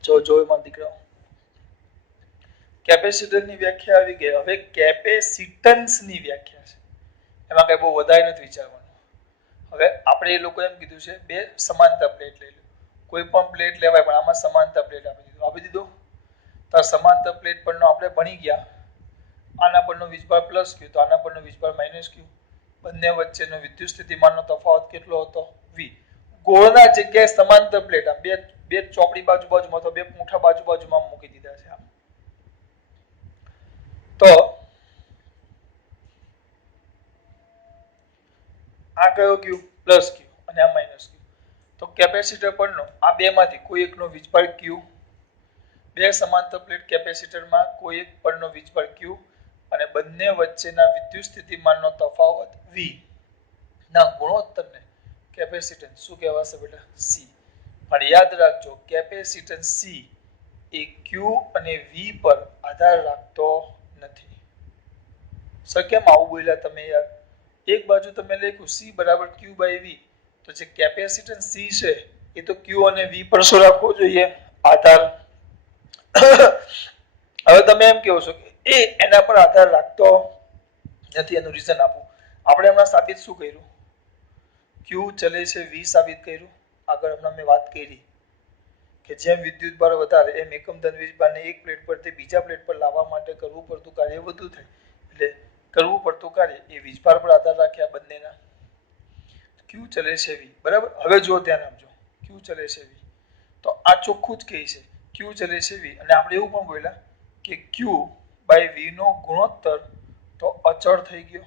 છે જો એમાં દીકરાઓ કેપેસિટરની વ્યાખ્યા આવી ગઈ હવે કેપેસિટન્સની વ્યાખ્યા છે એમાં કઈ બહુ વધારે નથી વિચારવાનું હવે આપણે એ લોકો એમ કીધું છે બે સમાનતા પ્લેટ લઈ લો કોઈ પણ પ્લેટ લેવાય પણ આમાં સમાનતા પ્લેટ આપી દીધો તો આ સમાનતા પ્લેટ પરનો આપણે ભણી ગયા આના પરનો વીજભાર પ્લસ ક્યુ તો આના પરનો વીજભાર માઇનસ ક્યુ બંને વચ્ચેનો વિદ્યુત સ્થિતિમાનનો તફાવત કેટલો હતો વી ગોળના જગ્યાએ સમાંતર પ્લેટ આમ બે ચોકડી બાજુમાં અથવા બે પૂંઠા બાજુમાં મૂકી દીધા છે આમ તો આ કયો ક્યુ પ્લસ ક્યુ અને આ માઇનસ ક્યુ તો કેપેસિટર પરનો આ બેમાંથી કોઈ એકનો વીજભાર ક્યુ બે સમાંતર પ્લેટ કેપેસિટરમાં કોઈ એક પરનો વીજભાર ક્યુ અને બંને વચ્ચેના વિદ્યુત સ્થિતિમાનનો તફાવત વી ના ગુણોત્તરને કેપેસિટન્સ શું કહેવાશે બેટા સી પણ યાદ રાખજો કેપેસિટન્સ સી એ ક્યુ અને વી પર આધાર રાખતો નથી સર કેમ આવું બોલ્યા તમે યાર એક બાજુ તમે લખ્યું સી બરાબર ક્યુ બાય વી તો જે કેપેસિટન્સ સી છે એ તો ક્યુ અને વી પર શું રાખવો જોઈએ આધાર હવે તમે એમ કહો છો કે એના પર આધાર રાખતો નથી એનું રીઝન આપો આપણે હમણાં સાબિત શું કર્યું ક્યુ ચલે છે વી સાબિત કર્યું આગળ હમણાં મેં વાત કરી કે જેમ વિદ્યુત ભાર વધારે એમ એકમ ધન વીજભારને એક પ્લેટ પરથી બીજા પ્લેટ પર લાવવા માટે કરવું પડતું કાર્ય વધુ થાય એટલે કરવું પડતું કાર્ય એ વીજભાર પર આધાર રાખ્યા બંનેના ક્યુ ચલે છે વી બરાબર હવે જો ધ્યાન આપજો ક્યુ ચલે છે વી તો આ ચોખ્ખું જ કહે છે ક્યુ ચલે છે વી અને આપણે એવું પણ બોલ્યા કે ક્યુ બાય વી નો ગુણોત્તર તો અચળ થઈ ગયો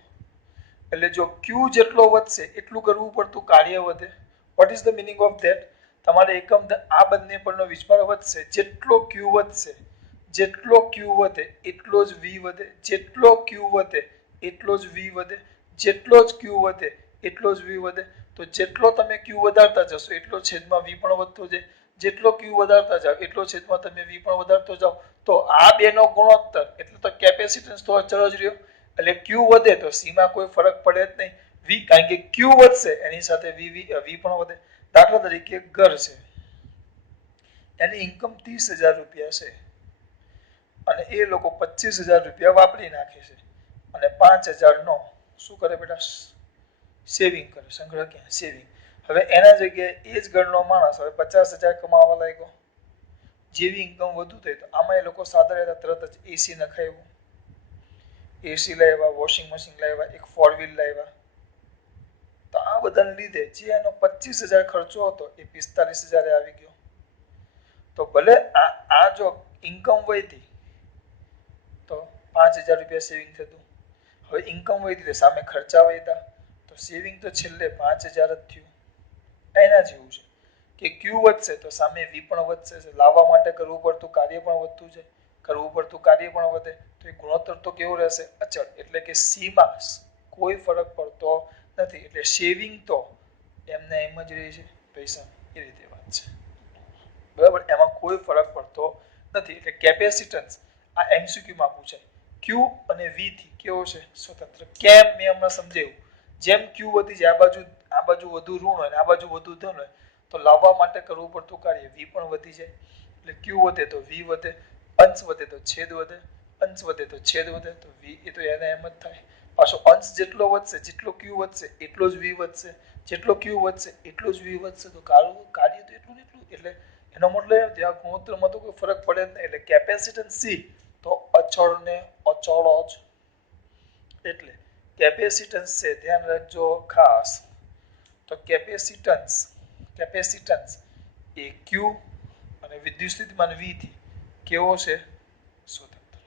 એટલે જો ક્યુ જેટલો વધશે એટલું કરવું પડતું કાર્ય વધે what is the meaning of that તમારે એકમ આ બંને પરનો વીજભાર વધશે જેટલો ક્યુ વધશે જેટલો ક્યુ વધે એટલો જ વી વધે જેટલો ક્યુ વધે એટલો જ વી વધે જેટલો જ ક્યુ વધે એટલો જ વી વધે તો જેટલો તમે ક્યુ વધારતા જશો એટલો છેદમાં વી પણ વધતો જાય જેટલો ક્યુ વધારતા જાવ એટલો છેદમાં તમે વી પણ વધારતો જાવ તો આ બેનો ગુણોત્તર એટલે તો કેપેસિટન્સ તો અચળ જ રહ્યો એટલે ક્યુ વધે તો સી માં કોઈ ફરક પડે જ નહીં વી કારણ કે ક્યુ વધશે એની સાથે વી પણ વધે દાખલા તરીકે ઘર છે એની ઇન્કમ 30,000 રૂપિયા છે અને એ લોકો 25,000 રૂપિયા વાપરી નાખે છે અને 5,000 નો શું કરે બેટા સેવિંગ કરે સંગ્રહ ક્યાં સેવિંગ હવે એના જગ્યાએ એ જ ઘરનો માણસ હવે 50,000 કમાવા લાગ્યો જેવી ઇન્કમ વધુ થઈ તો આમાં એ લોકો સાદા રહેતા તરત જ એસી નખાવ્યું એસી લાવ્યા વોશિંગ મશીન લાવ્યા એક 4 વ્હીલ લાવ્યા તો આ બધાને લીધે જે એનો 25,000 ખર્ચો હતો એ 45,000 આવી ગયો તો ભલે આ જો ઇન્કમ વધી તો 5,000 રૂપિયા સેવિંગ થતું હવે ઇન્કમ વધી તો સામે ખર્ચા વધ્યા તો સેવિંગ તો છેલ્લે 5,000 જ થયું એના જેવું છે કે ક્યુ વધશે તો સામે વી પણ વધશે લાવવા માટે કરવું પડતું કાર્ય પણ વધતું જાય કરવું પડતું કાર્ય પણ વધે તો એ ગુણોત્તર તો કેવો રહેશે અચળ એટલે કે સી માં કોઈ ફરક પડતો નથી એટલે સેવિંગ તો એમને એમ જ રહે છે પૈસા એ રીતે વાત છે બરાબર એમાં કોઈ ફરક પડતો નથી એટલે કેપેસિટન્સ આ એમસીક્યુ માં પૂછાય ક્યુ અને વી થી કેવો છે સ્વતંત્ર કેમ મેં હમણાં સમજાવ્યું જેમ ક્યુ વધી જાય આ બાજુ વધુ ઋણ હોય આ બાજુ વધુ ધન હોય તો લાવવા માટે કરવું પડતું કાર્ય વી પણ વધી જાય એટલે ક્યુ વધે તો વી વધે અંશ વધે તો છેદ વધે અંશ વધે તો છેદ વધે તો વી એ તો એને એમ જ થાય પાછો અંશ જેટલો વધશે જેટલો ક્યુ વધશે એટલો જ વી વધશે જેટલો ક્યુ વધશે એટલો જ વી વધશે તો કાર્ય તો એટલું ને એટલું એટલે એનો મતલબ ત્યાં ગુણોત્તરમાં તો કોઈ ફરક પડે જ નહીં એટલે કેપેસિટન્સ સી તો અચળ ને અચળ જ એટલે કેપેસિટન્સ છે ધ્યાન રાખજો ખાસ તો કેપેસિટન્સ એ ક્યુ અને વિદ્યુત સ્થિતિમાન વી થી કેવો છે સ્વતંત્ર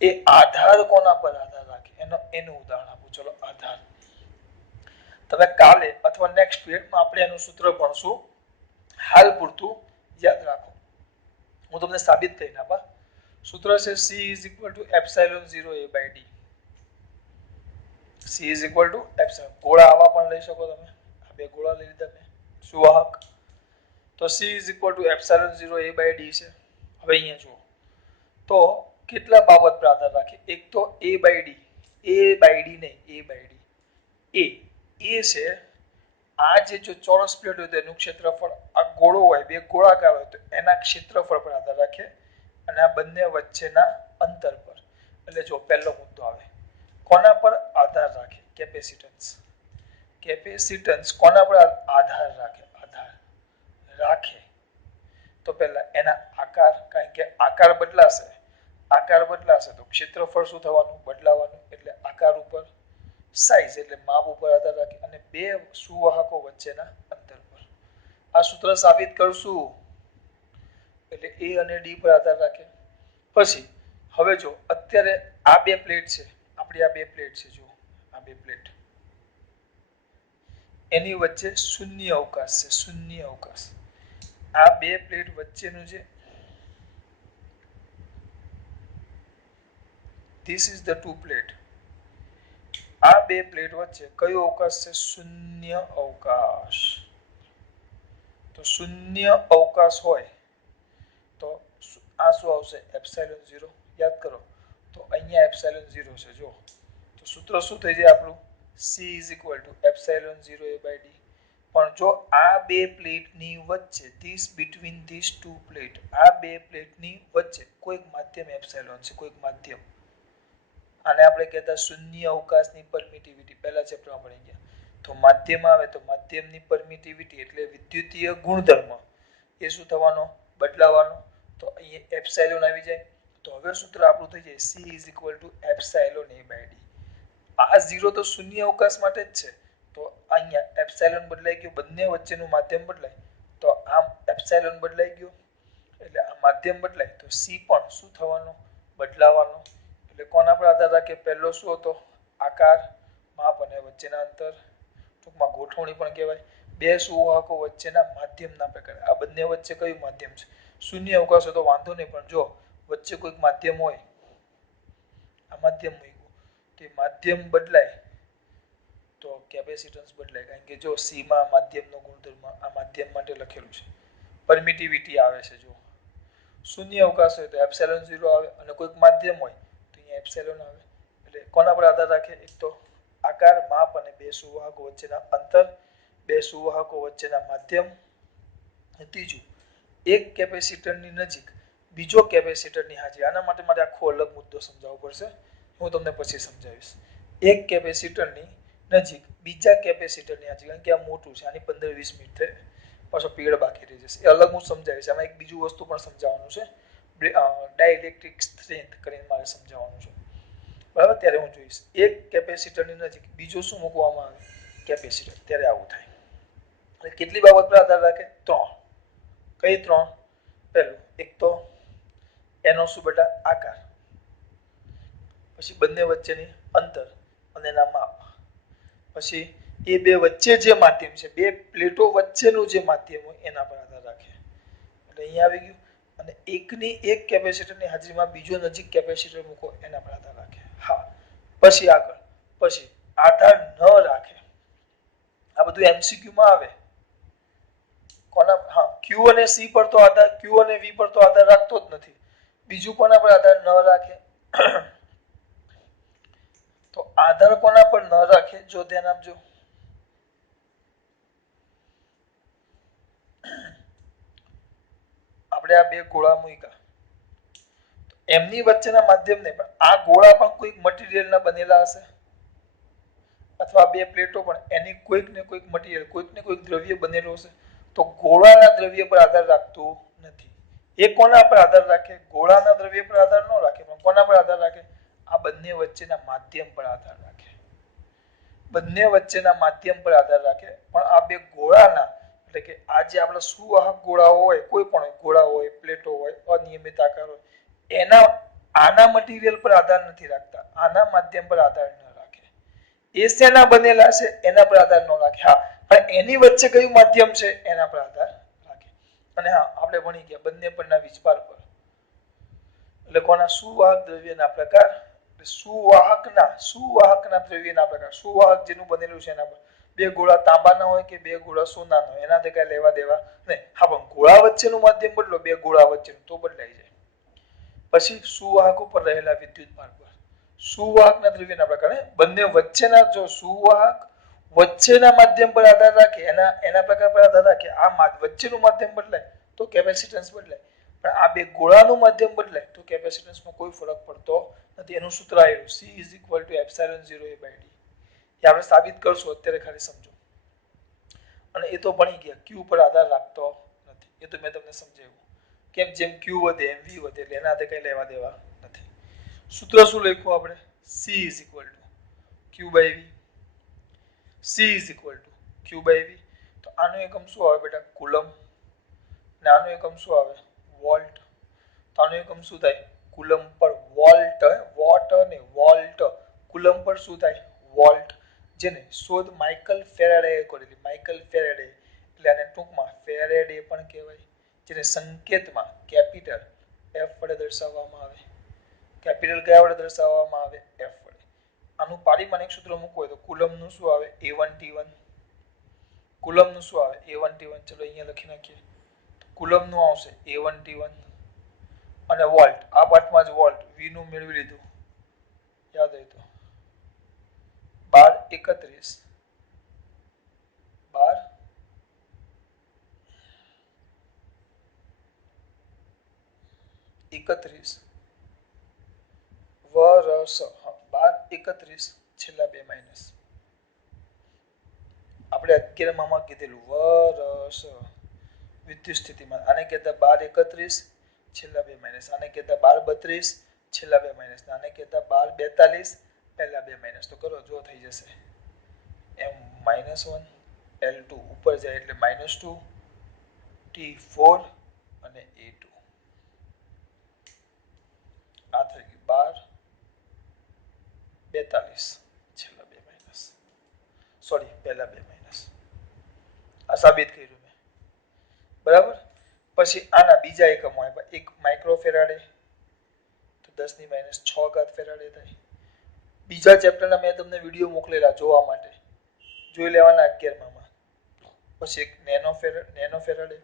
એ આધાર કોના પર આધાર રાખે એનું ઉદાહરણ આપું ચલો આધાર તમે કાલે અથવા નેક્સ્ટ પીરિયડમાં આપણે એનું સૂત્ર ભણશું હાલ પૂરતું યાદ રાખો હું તમને સાબિત કરીને આપા સૂત્ર છે C = epsilon 0 a/d C = epsilon ગોળા આવા પણ લઈ શકો તમે આ બે ગોળા લઈ લીધા મેં સુવાહક તો C = ε0 A/D છે. હવે અહીંયા જુઓ તો કેટલા બાબત પર આધાર રાખે? એક તો A/D, A/D નહીં, A/D. એ છે આ જે ચોરસ પ્લેટ હોય તેનું ક્ષેત્રફળ, આ ગોળો હોય, બે ગોળાકાર હોય તો એના ક્ષેત્રફળ પર આધાર રાખે, અને આ બંને વચ્ચેના અંતર પર. એટલે જો પહેલો મુદ્દો આવે, કોના પર આધાર રાખે? કેપેસિટન્સ. કેપેસિટન્સ કોના પર આધાર રાખે? તો પહેલા એના આકાર, કારણ કે આકાર બદલાશે તો ક્ષેત્રફળ શું થવાનું? બદલાવાનું. એટલે આકાર ઉપર, સાઇઝ એટલે માપ ઉપર આધાર રાખે, અને બે સુવાહકો વચ્ચેના અંતર પર. આ સૂત્ર સાબિત કરશું એટલે A અને D પર આધાર રાખે. પછી હવે જો અત્યારે આ બે પ્લેટ છે, આપણી આ બે પ્લેટ છે, જો આ બે પ્લેટ, એની વચ્ચે શૂન્ય અવકાશ છે, શૂન્ય અવકાશ. આ બે પ્લેટ વચ્ચેનું છે, this is the two plate. આ બે પ્લેટ વચ્ચે કયો અવકાશ છે? શૂન્ય અવકાશ. તો શૂન્ય અવકાશ હોય તો આ શું આવશે? ε0. યાદ કરો તો અહીંયા ε0 છે. જો તો સૂત્ર શું થઈ જાય આપણું? C = ε0 A/D. પણ જો આ બે પ્લેટની વચ્ચે, this between this two plate, આ બે પ્લેટની વચ્ચે કોઈક માધ્યમ એપ્સિલોન છે, કોઈક માધ્યમ. આને આપણે કહેતા શૂન્ય અવકાશની પરમિટિવિટી, પહેલા ચેપ્ટરમાં ભણી ગયા. તો માધ્યમ આવે તો માધ્યમની પરમિટિવિટી એટલે વિદ્યુતીય ગુણધર્મ, એ શું થવાનો? બદલાવાનો. તો અહીંયા એપ્સિલોન આવી જાય. તો હવે સૂત્ર આપણું થઈ જાય C = ε A/D. આ 0 તો શૂન્ય અવકાશ માટે જ છે. તો અહીંયા એપ્સિલોન બદલાઈ ગયો, બંને વચ્ચેનું માધ્યમ બદલાય તો આમ એપ્સિલોન બદલાઈ ગયો, એટલે આ માધ્યમ બદલાય તો C પણ શું થવાનો? બદલાવાનો. એટલે કોના પર આધાર રાખે? પહેલો શું હતો? આકાર, માપ અને વચ્ચેના અંતર, ટૂંકમાં ગોઠવણી પણ કહેવાય. બે સુવાહકો વચ્ચેના માધ્યમના પ્રકાર. આ બંને વચ્ચે કયું માધ્યમ છે? શૂન્ય અવકાશ હોય તો વાંધો નહીં, પણ જો વચ્ચે કોઈક માધ્યમ હોય, આ માધ્યમ મૂક્યું, તે માધ્યમ બદલાય તો કેપેસિટન્સ બદલાય. કારણ કે જો C માં માધ્યમનો ગુણધર્મ આ માધ્યમ માટે લખેલું છે, પરમિટિવિટી આવે છે. જો શૂન્ય અવકાશ હોય તો ε0 આવે, અને કોઈક માધ્યમ હોય તો અહીંયા એપ્સિલોન આવે. એટલે કોના પર આધાર રાખે? એક તો આકાર, માપ અને બે સુવાહકો વચ્ચેના અંતર, બે સુવાહકો વચ્ચેના માધ્યમ. ત્રીજું, એક કેપેસિટરની નજીક બીજો કેપેસિટરની હાજરી. આના માટે મારે આખો અલગ મુદ્દો સમજાવવો પડશે, હું તમને પછી સમજાવીશ. એક કેપેસિટરની નજીક બીજા કેપેસિટરની હાજરી, કારણ કે આ મોટું છે, આની 15-20 મિનિટ થાય, પાછો પીરિયડ બાકી રહી જશે. એ અલગ હું સમજાવીશ. આમાં એક બીજું વસ્તુ પણ સમજાવવાનું છે, ડાઇલેક્ટ્રિક સ્ટ્રેન્થ કરીને મારે સમજાવવાનું છે. બરાબર? ત્યારે હું જોઈશ. એક કેપેસિટરની નજીક બીજો શું મૂકવામાં આવે? કેપેસિટર. ત્યારે આવું થાય. એટલે કેટલી બાબત પર આધાર રાખે? 3. કઈ 3? પહેલું, એક તો એનો શું બેટા? આકાર. પછી બંને વચ્ચેની અંતર અને એના માપ. પછી એ બે વચ્ચે જે માધ્યમ છે, બે પ્લેટો વચ્ચેનું જે માધ્યમ હોય એના પર આધાર રાખે. એટલે અહીંયા આવી ગયું. અને એકની એક કેપેસિટરની હાજરીમાં બીજો નજીક કેપેસિટર મૂકો, એના પર આધાર રાખે. હા, પછી આગળ, પછી આધાર ન રાખે. આ બધું MCQ માં આવે. કોના? હા, Q અને C પર તો આધાર, Q અને V પર તો આધાર રાખતો જ નથી. બીજું કોના પર આધાર ન રાખે? તો આધાર કોના પર ન રાખે? જો ધ્યાન આપજો. આપણે આ બે ગોળા મૂક્યા, એમની વચ્ચેના માધ્યમ નહીં, પણ આ ગોળા પણ કોઈક મટીરિયલના બનેલા હશે, અથવા બે પ્લેટો પણ એની કોઈક ને કોઈક મટીરિયલ, કોઈક ને કોઈક દ્રવ્ય બનેલું હશે. તો ગોળાના દ્રવ્ય પર આધાર રાખતું નથી. એ કોના પર આધાર રાખે? ગોળાના દ્રવ્ય પર આધાર ન રાખે, પણ કોના પર આધાર રાખે? આ બંને વચ્ચેના માધ્યમ પર આધાર રાખે. બંને વચ્ચેના માધ્યમ પર આધાર રાખે. પણ આ બે ગોળાના, એટલે કે આ જે આપણા સુવાહક ગોળાઓ હોય, કોઈ પણ ગોળા હોય, પ્લેટો હોય, અનિયમિત આકાર હોય, એના આના મટીરિયલ પર આધાર નથી રાખતા, આના માધ્યમ પર આધાર ન રાખે. એ શેના બનેલા છે એના પર આધાર ન રાખે. હા, પણ એની વચ્ચે કયું માધ્યમ છે એના પર આધાર રાખે. અને હા, આપણે ભણી ગયા બંને પરના વીજભાર પર. એટલે કોના? સુવાહક દ્રવ્યના પ્રકાર. સુવાહકના દ્રવ્યના પ્રકાર. સુવાહક જેનું બનેલું છે એના પર. બે ગોળા તાંબાના હોય કે બે ગોળા સોનાના હોય એનાથી કઈ લેવા દેવા નહીં. હા, પણ ગોળા વચ્ચેનું માધ્યમ બદલો, બે ગોળા વચ્ચેનું, તો બદલાઈ જાય. પછી સુવાહક ઉપર રહેલા વિદ્યુત ભાર પર. સુવાહકના દ્રવ્યના પ્રકાર, બંને વચ્ચેના, જો સુવાહક વચ્ચેના માધ્યમ પર આધાર રાખે, એના પ્રકાર પર આધાર રાખે, આ વચ્ચેનું માધ્યમ બદલાય તો કેપેસિટન્સ બદલાય. પણ આ બે ગોળાનું માધ્યમ બદલાય તો કેપેસિટન્સમાં કોઈ ફરક પડતો નથી. એનું સૂત્ર આવ્યું C = ε0A/d. એ આપણે સાબિત કરશું, અત્યારે ખાલી સમજો. અને એ તો ભણી ગયા, Q પર આધાર રાખતો નથી. એ તો મેં તમને સમજાવ્યું. કેમ? જેમ Q વધે એમ V વધે, એટલે એના હાથે કઈ લેવા દેવા નથી. સૂત્ર શું લખ્યું આપણે? C = Q/V. C = Q/V. તો આનો એકમ શું આવે બેટા? કુલમ. ને આનો એકમ શું આવે? વોલ્ટ. તો આનો એકમ શું થાય? કુલમ પર વોલ્ટ. વોટ ને વોલ્ટ. કુલમ પર શું થાય? વોલ્ટ. જેને શોધ માઇકલ ફેરાડેએ કરેલી. માઇકલ ફેરાડે એટલે આને ટૂંકમાં ફેરાડે પણ કહેવાય. જેને સંકેતમાં કેપિટલ F વડે દર્શાવવામાં આવે. કેપિટલ કયા વડે દર્શાવવામાં આવે? F વડે. આનું પારિમાણિક સૂત્ર મૂકવું હોય તો કુલમનું શું આવે? A1T1. કુલમનું શું આવે? A1T1. ચલો અહીંયા લખી નાખીએ. કુલમનું આવશે A1T1 અને વોલ્ટ, આ પાઠમાં જ વોલ્ટ V નું મેળવી લીધું, યાદ હોય તો 12 31 વર્ષ. 12 31 છેલ્લા બે માઇનસ. આપણે 11માં કીધેલું વર્ષ વિદ્યુત સ્થિતિમાન. આને કહેતા 12 31 છેલ્લા બે માઇનસ. આને કહેતા 12 32 છેલ્લા બે માઇનસ. આને કહેતા 12 42 પહેલા બે માઇનસ. તો કરો, જો થઈ જશે. M -1 L2 ઉપર જાય એટલે -2 T4 અને A2. આ થઈ ગયું 12 42 છેલ્લા બે માઇનસ, સોરી પહેલા બે માઇનસ. આ સાબિત કર્યું મેં, બરાબર. પછી આના બીજા એકમો આપ્યા. એક માઇક્રોફેરાડે તો 10⁻6 ફેરાડે થાય. બીજા ચેપ્ટરના મેં તમને વિડીયો મોકલેલા જોવા માટે, જોઈ લેવાના 11માં. પછી એક નેનો ફેરાડે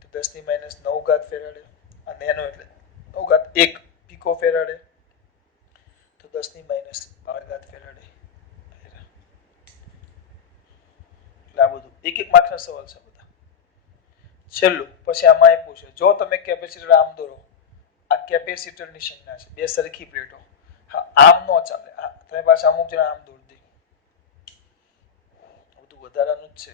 તો 10⁻9 ફેરાડે. આ નેનો એટલે 9 પીકો ફેરાડે તો 10⁻12 ફેરાડે. એટલે આ બધું એક માર્ક્સના સવાલ છે બધા. છેલ્લું પછી આમાં આપ્યું છે, જો તમે કેપેસિટર આમ દોરો, આ કેપેસિટરની સંજ્ઞા છે, બે સરખી પ્લેટો. હા, આમ નો ચાલે. તમે પાછા અમુક જણા આમ દોરી દે, બધું વધારાનું જ છે.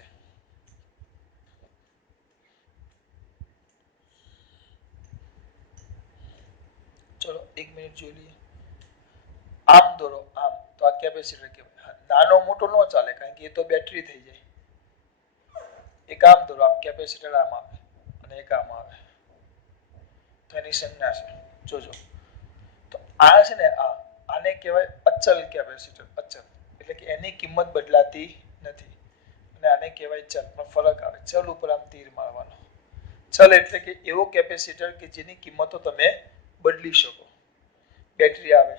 ચલો 1 મિનિટ જોઈ લઈએ. આમ દોરો, આમ, તો આ કેપેસિટર કહેવાય. નાનો મોટો નો ચાલે, કારણ કે એ તો બેટરી થઈ જાય. એક આમ દોરો, આમ કેપેસિટર આમ આવે અને એક આમ આવે, તો એની સંજ્ઞા છે, જોજો. તો આ છે ને, આને કહેવાય અચલ કેપેસિટર. અચલ એટલે કે એની કિંમત બદલાતી નથી. અને આને કહેવાય ચલ, પણ ફરક આવે. ચલ ઉપર આમ તીર મારવાનો. ચલ એટલે કે એવો કેપેસિટર કે જેની કિંમતો તમે બદલી શકો. બેટરી આવે,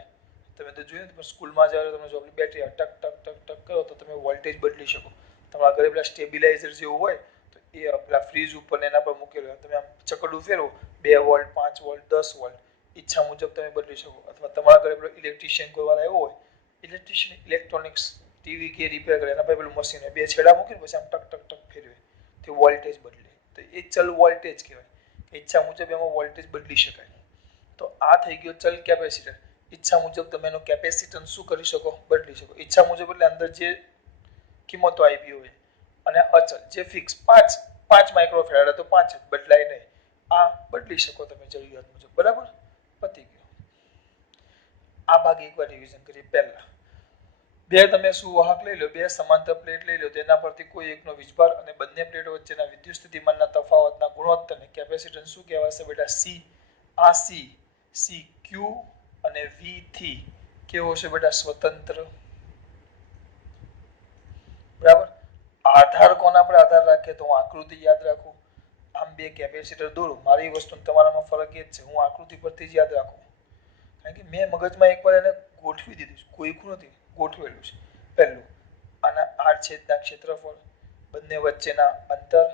તમે તો જોયું ને સ્કૂલમાં જાવ, તમે જો બેટરી ટક ટક ટક ટક કરો તો તમે વોલ્ટેજ બદલી શકો. તમારા ઘરે પેલા સ્ટેબિલાઇઝર જેવું હોય તો એ પેલા ફ્રીજ ઉપર એના પર મૂકેલું હોય, તમે આમ ચકડું ફેરવો, 2 વોલ્ટ 5 વોલ્ટ 10 વોલ્ટ ઈચ્છા મુજબ તમે બદલી શકો. અથવા તમારા ઘરે પેલો ઇલેક્ટ્રિશિયન કોઈ વાર આવ્યો હોય, ઇલેક્ટ્રિશિયન ઇલેક્ટ્રોનિક્સ ટીવી કે રિપેર કરે, એના પર પેલું મશીન હોય, બે છેડા મૂકીને પછી આમ ટક ટક ટક ફેરવે, તે વોલ્ટેજ બદલે. તો એ ચલ વોલ્ટેજ કહેવાય. ઈચ્છા મુજબ એમાં વોલ્ટેજ બદલી શકાય. તો આ થઈ ગયો ચલ કેપેસિટર. ઈચ્છા મુજબ તમે એનો કેપેસિટન્સ શું કરી શકો? બદલી શકો. ઈચ્છા મુજબ એટલે અંદર જે કિંમતો આપી હોય. અને અચલ જે ફિક્સ 5 માઇક્રોફેરાડે તો 5 જ બદલાય નહીં. આ બદલી શકો તમે જરૂરિયાત મુજબ, બરાબર. પતી ગયું. આ ભાગ એકવાર રિવિઝન કરીએ. પહેલા બે તમે સુવાહક લઈ લો, બે સમાંતર પ્લેટ લઈ લો, તેના પરથી કોઈ એકનો વીજભાર અને બંને પ્લેટો વચ્ચેના વિદ્યુત સ્થિતિમાનના તફાવતના ગુણોત્તરને કેપેસિટન્સ શું કહેવાશે બેટા? C. આ C Q અને V થી કેવો છે બેટા? સ્વતંત્ર. બરાબર. આધાર કોના પર આધાર રાખે? તો હું આકૃતિ યાદ રાખું. આમ બે કેપેસિટર દોરું, મારી વસ્તુ તમારામાં ફરક એ જ છે, હું આકૃતિ પરથી જ યાદ રાખું. કારણ કે મેં મગજમાં એકવાર એને ગોઠવી દીધું છે, કોઈકું નથી, ગોઠવેલું છે. પહેલું આના આર છેદના ક્ષેત્રફળ, બંને વચ્ચેના અંતર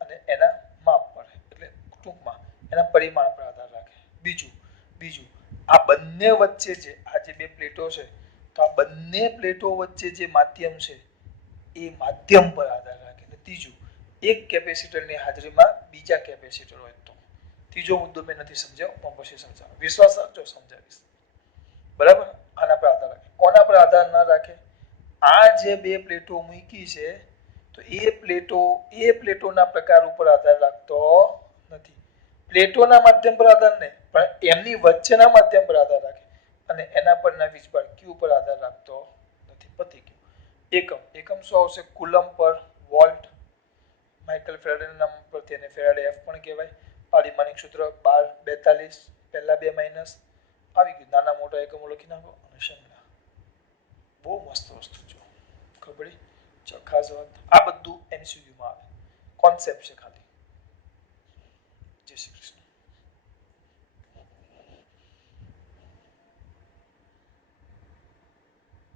અને એના માપ પર, એટલે ટૂંકમાં એના પરિમાણ પર આધાર રાખે. બીજું આ બંને વચ્ચે જે આ જે બે પ્લેટો છે તો આ બંને પ્લેટો વચ્ચે જે માધ્યમ છે એ માધ્યમ પર આધાર રાખે. અને ત્રીજું, એક કેપેસિટરની હાજરીમાં બીજા કેપેસિટર હોય તો. ત્રીજો મુદ્દો મેં નથી સમજાવ્યો, પણ પછી સમજાવું. વિશ્વાસ રાખજો, સમજાવીશ. બરાબર? આના પર આધાર રાખે. કોના પર આધાર ના રાખે? આ જે બે પ્લેટો મૂકી છે તો એ પ્લેટોના પ્રકાર ઉપર આધાર રાખતો નથી. પ્લેટોના માધ્યમ પર આધાર નહીં, પણ એમની વચ્ચેના માધ્યમ પર આધાર રાખે. અને એના પરના વીજભાર ક્યુ પર આધાર રાખતો નથી. પતી ગયું. એકમ શું આવશે? કુલમ પર વોલ્ટ. માઇકલ ફેરાડેના નામ પરથી એને ફેરાડે એફ પણ કહેવાય. પારિમાણિક સૂત્ર 12 42, પહેલા બે માઇનસ. આવી ગયું. નાના મોટા એકમો લખી નાખો અને સંજ્ઞા. બહુ મસ્ત વસ્તુ છે. ખબર પડી? ચાલો, ખાસ વાત. આ બધું MCQ માં આવે. કોન્સેપ્ટ છે ખાલી. જય શ્રી કૃષ્ણ.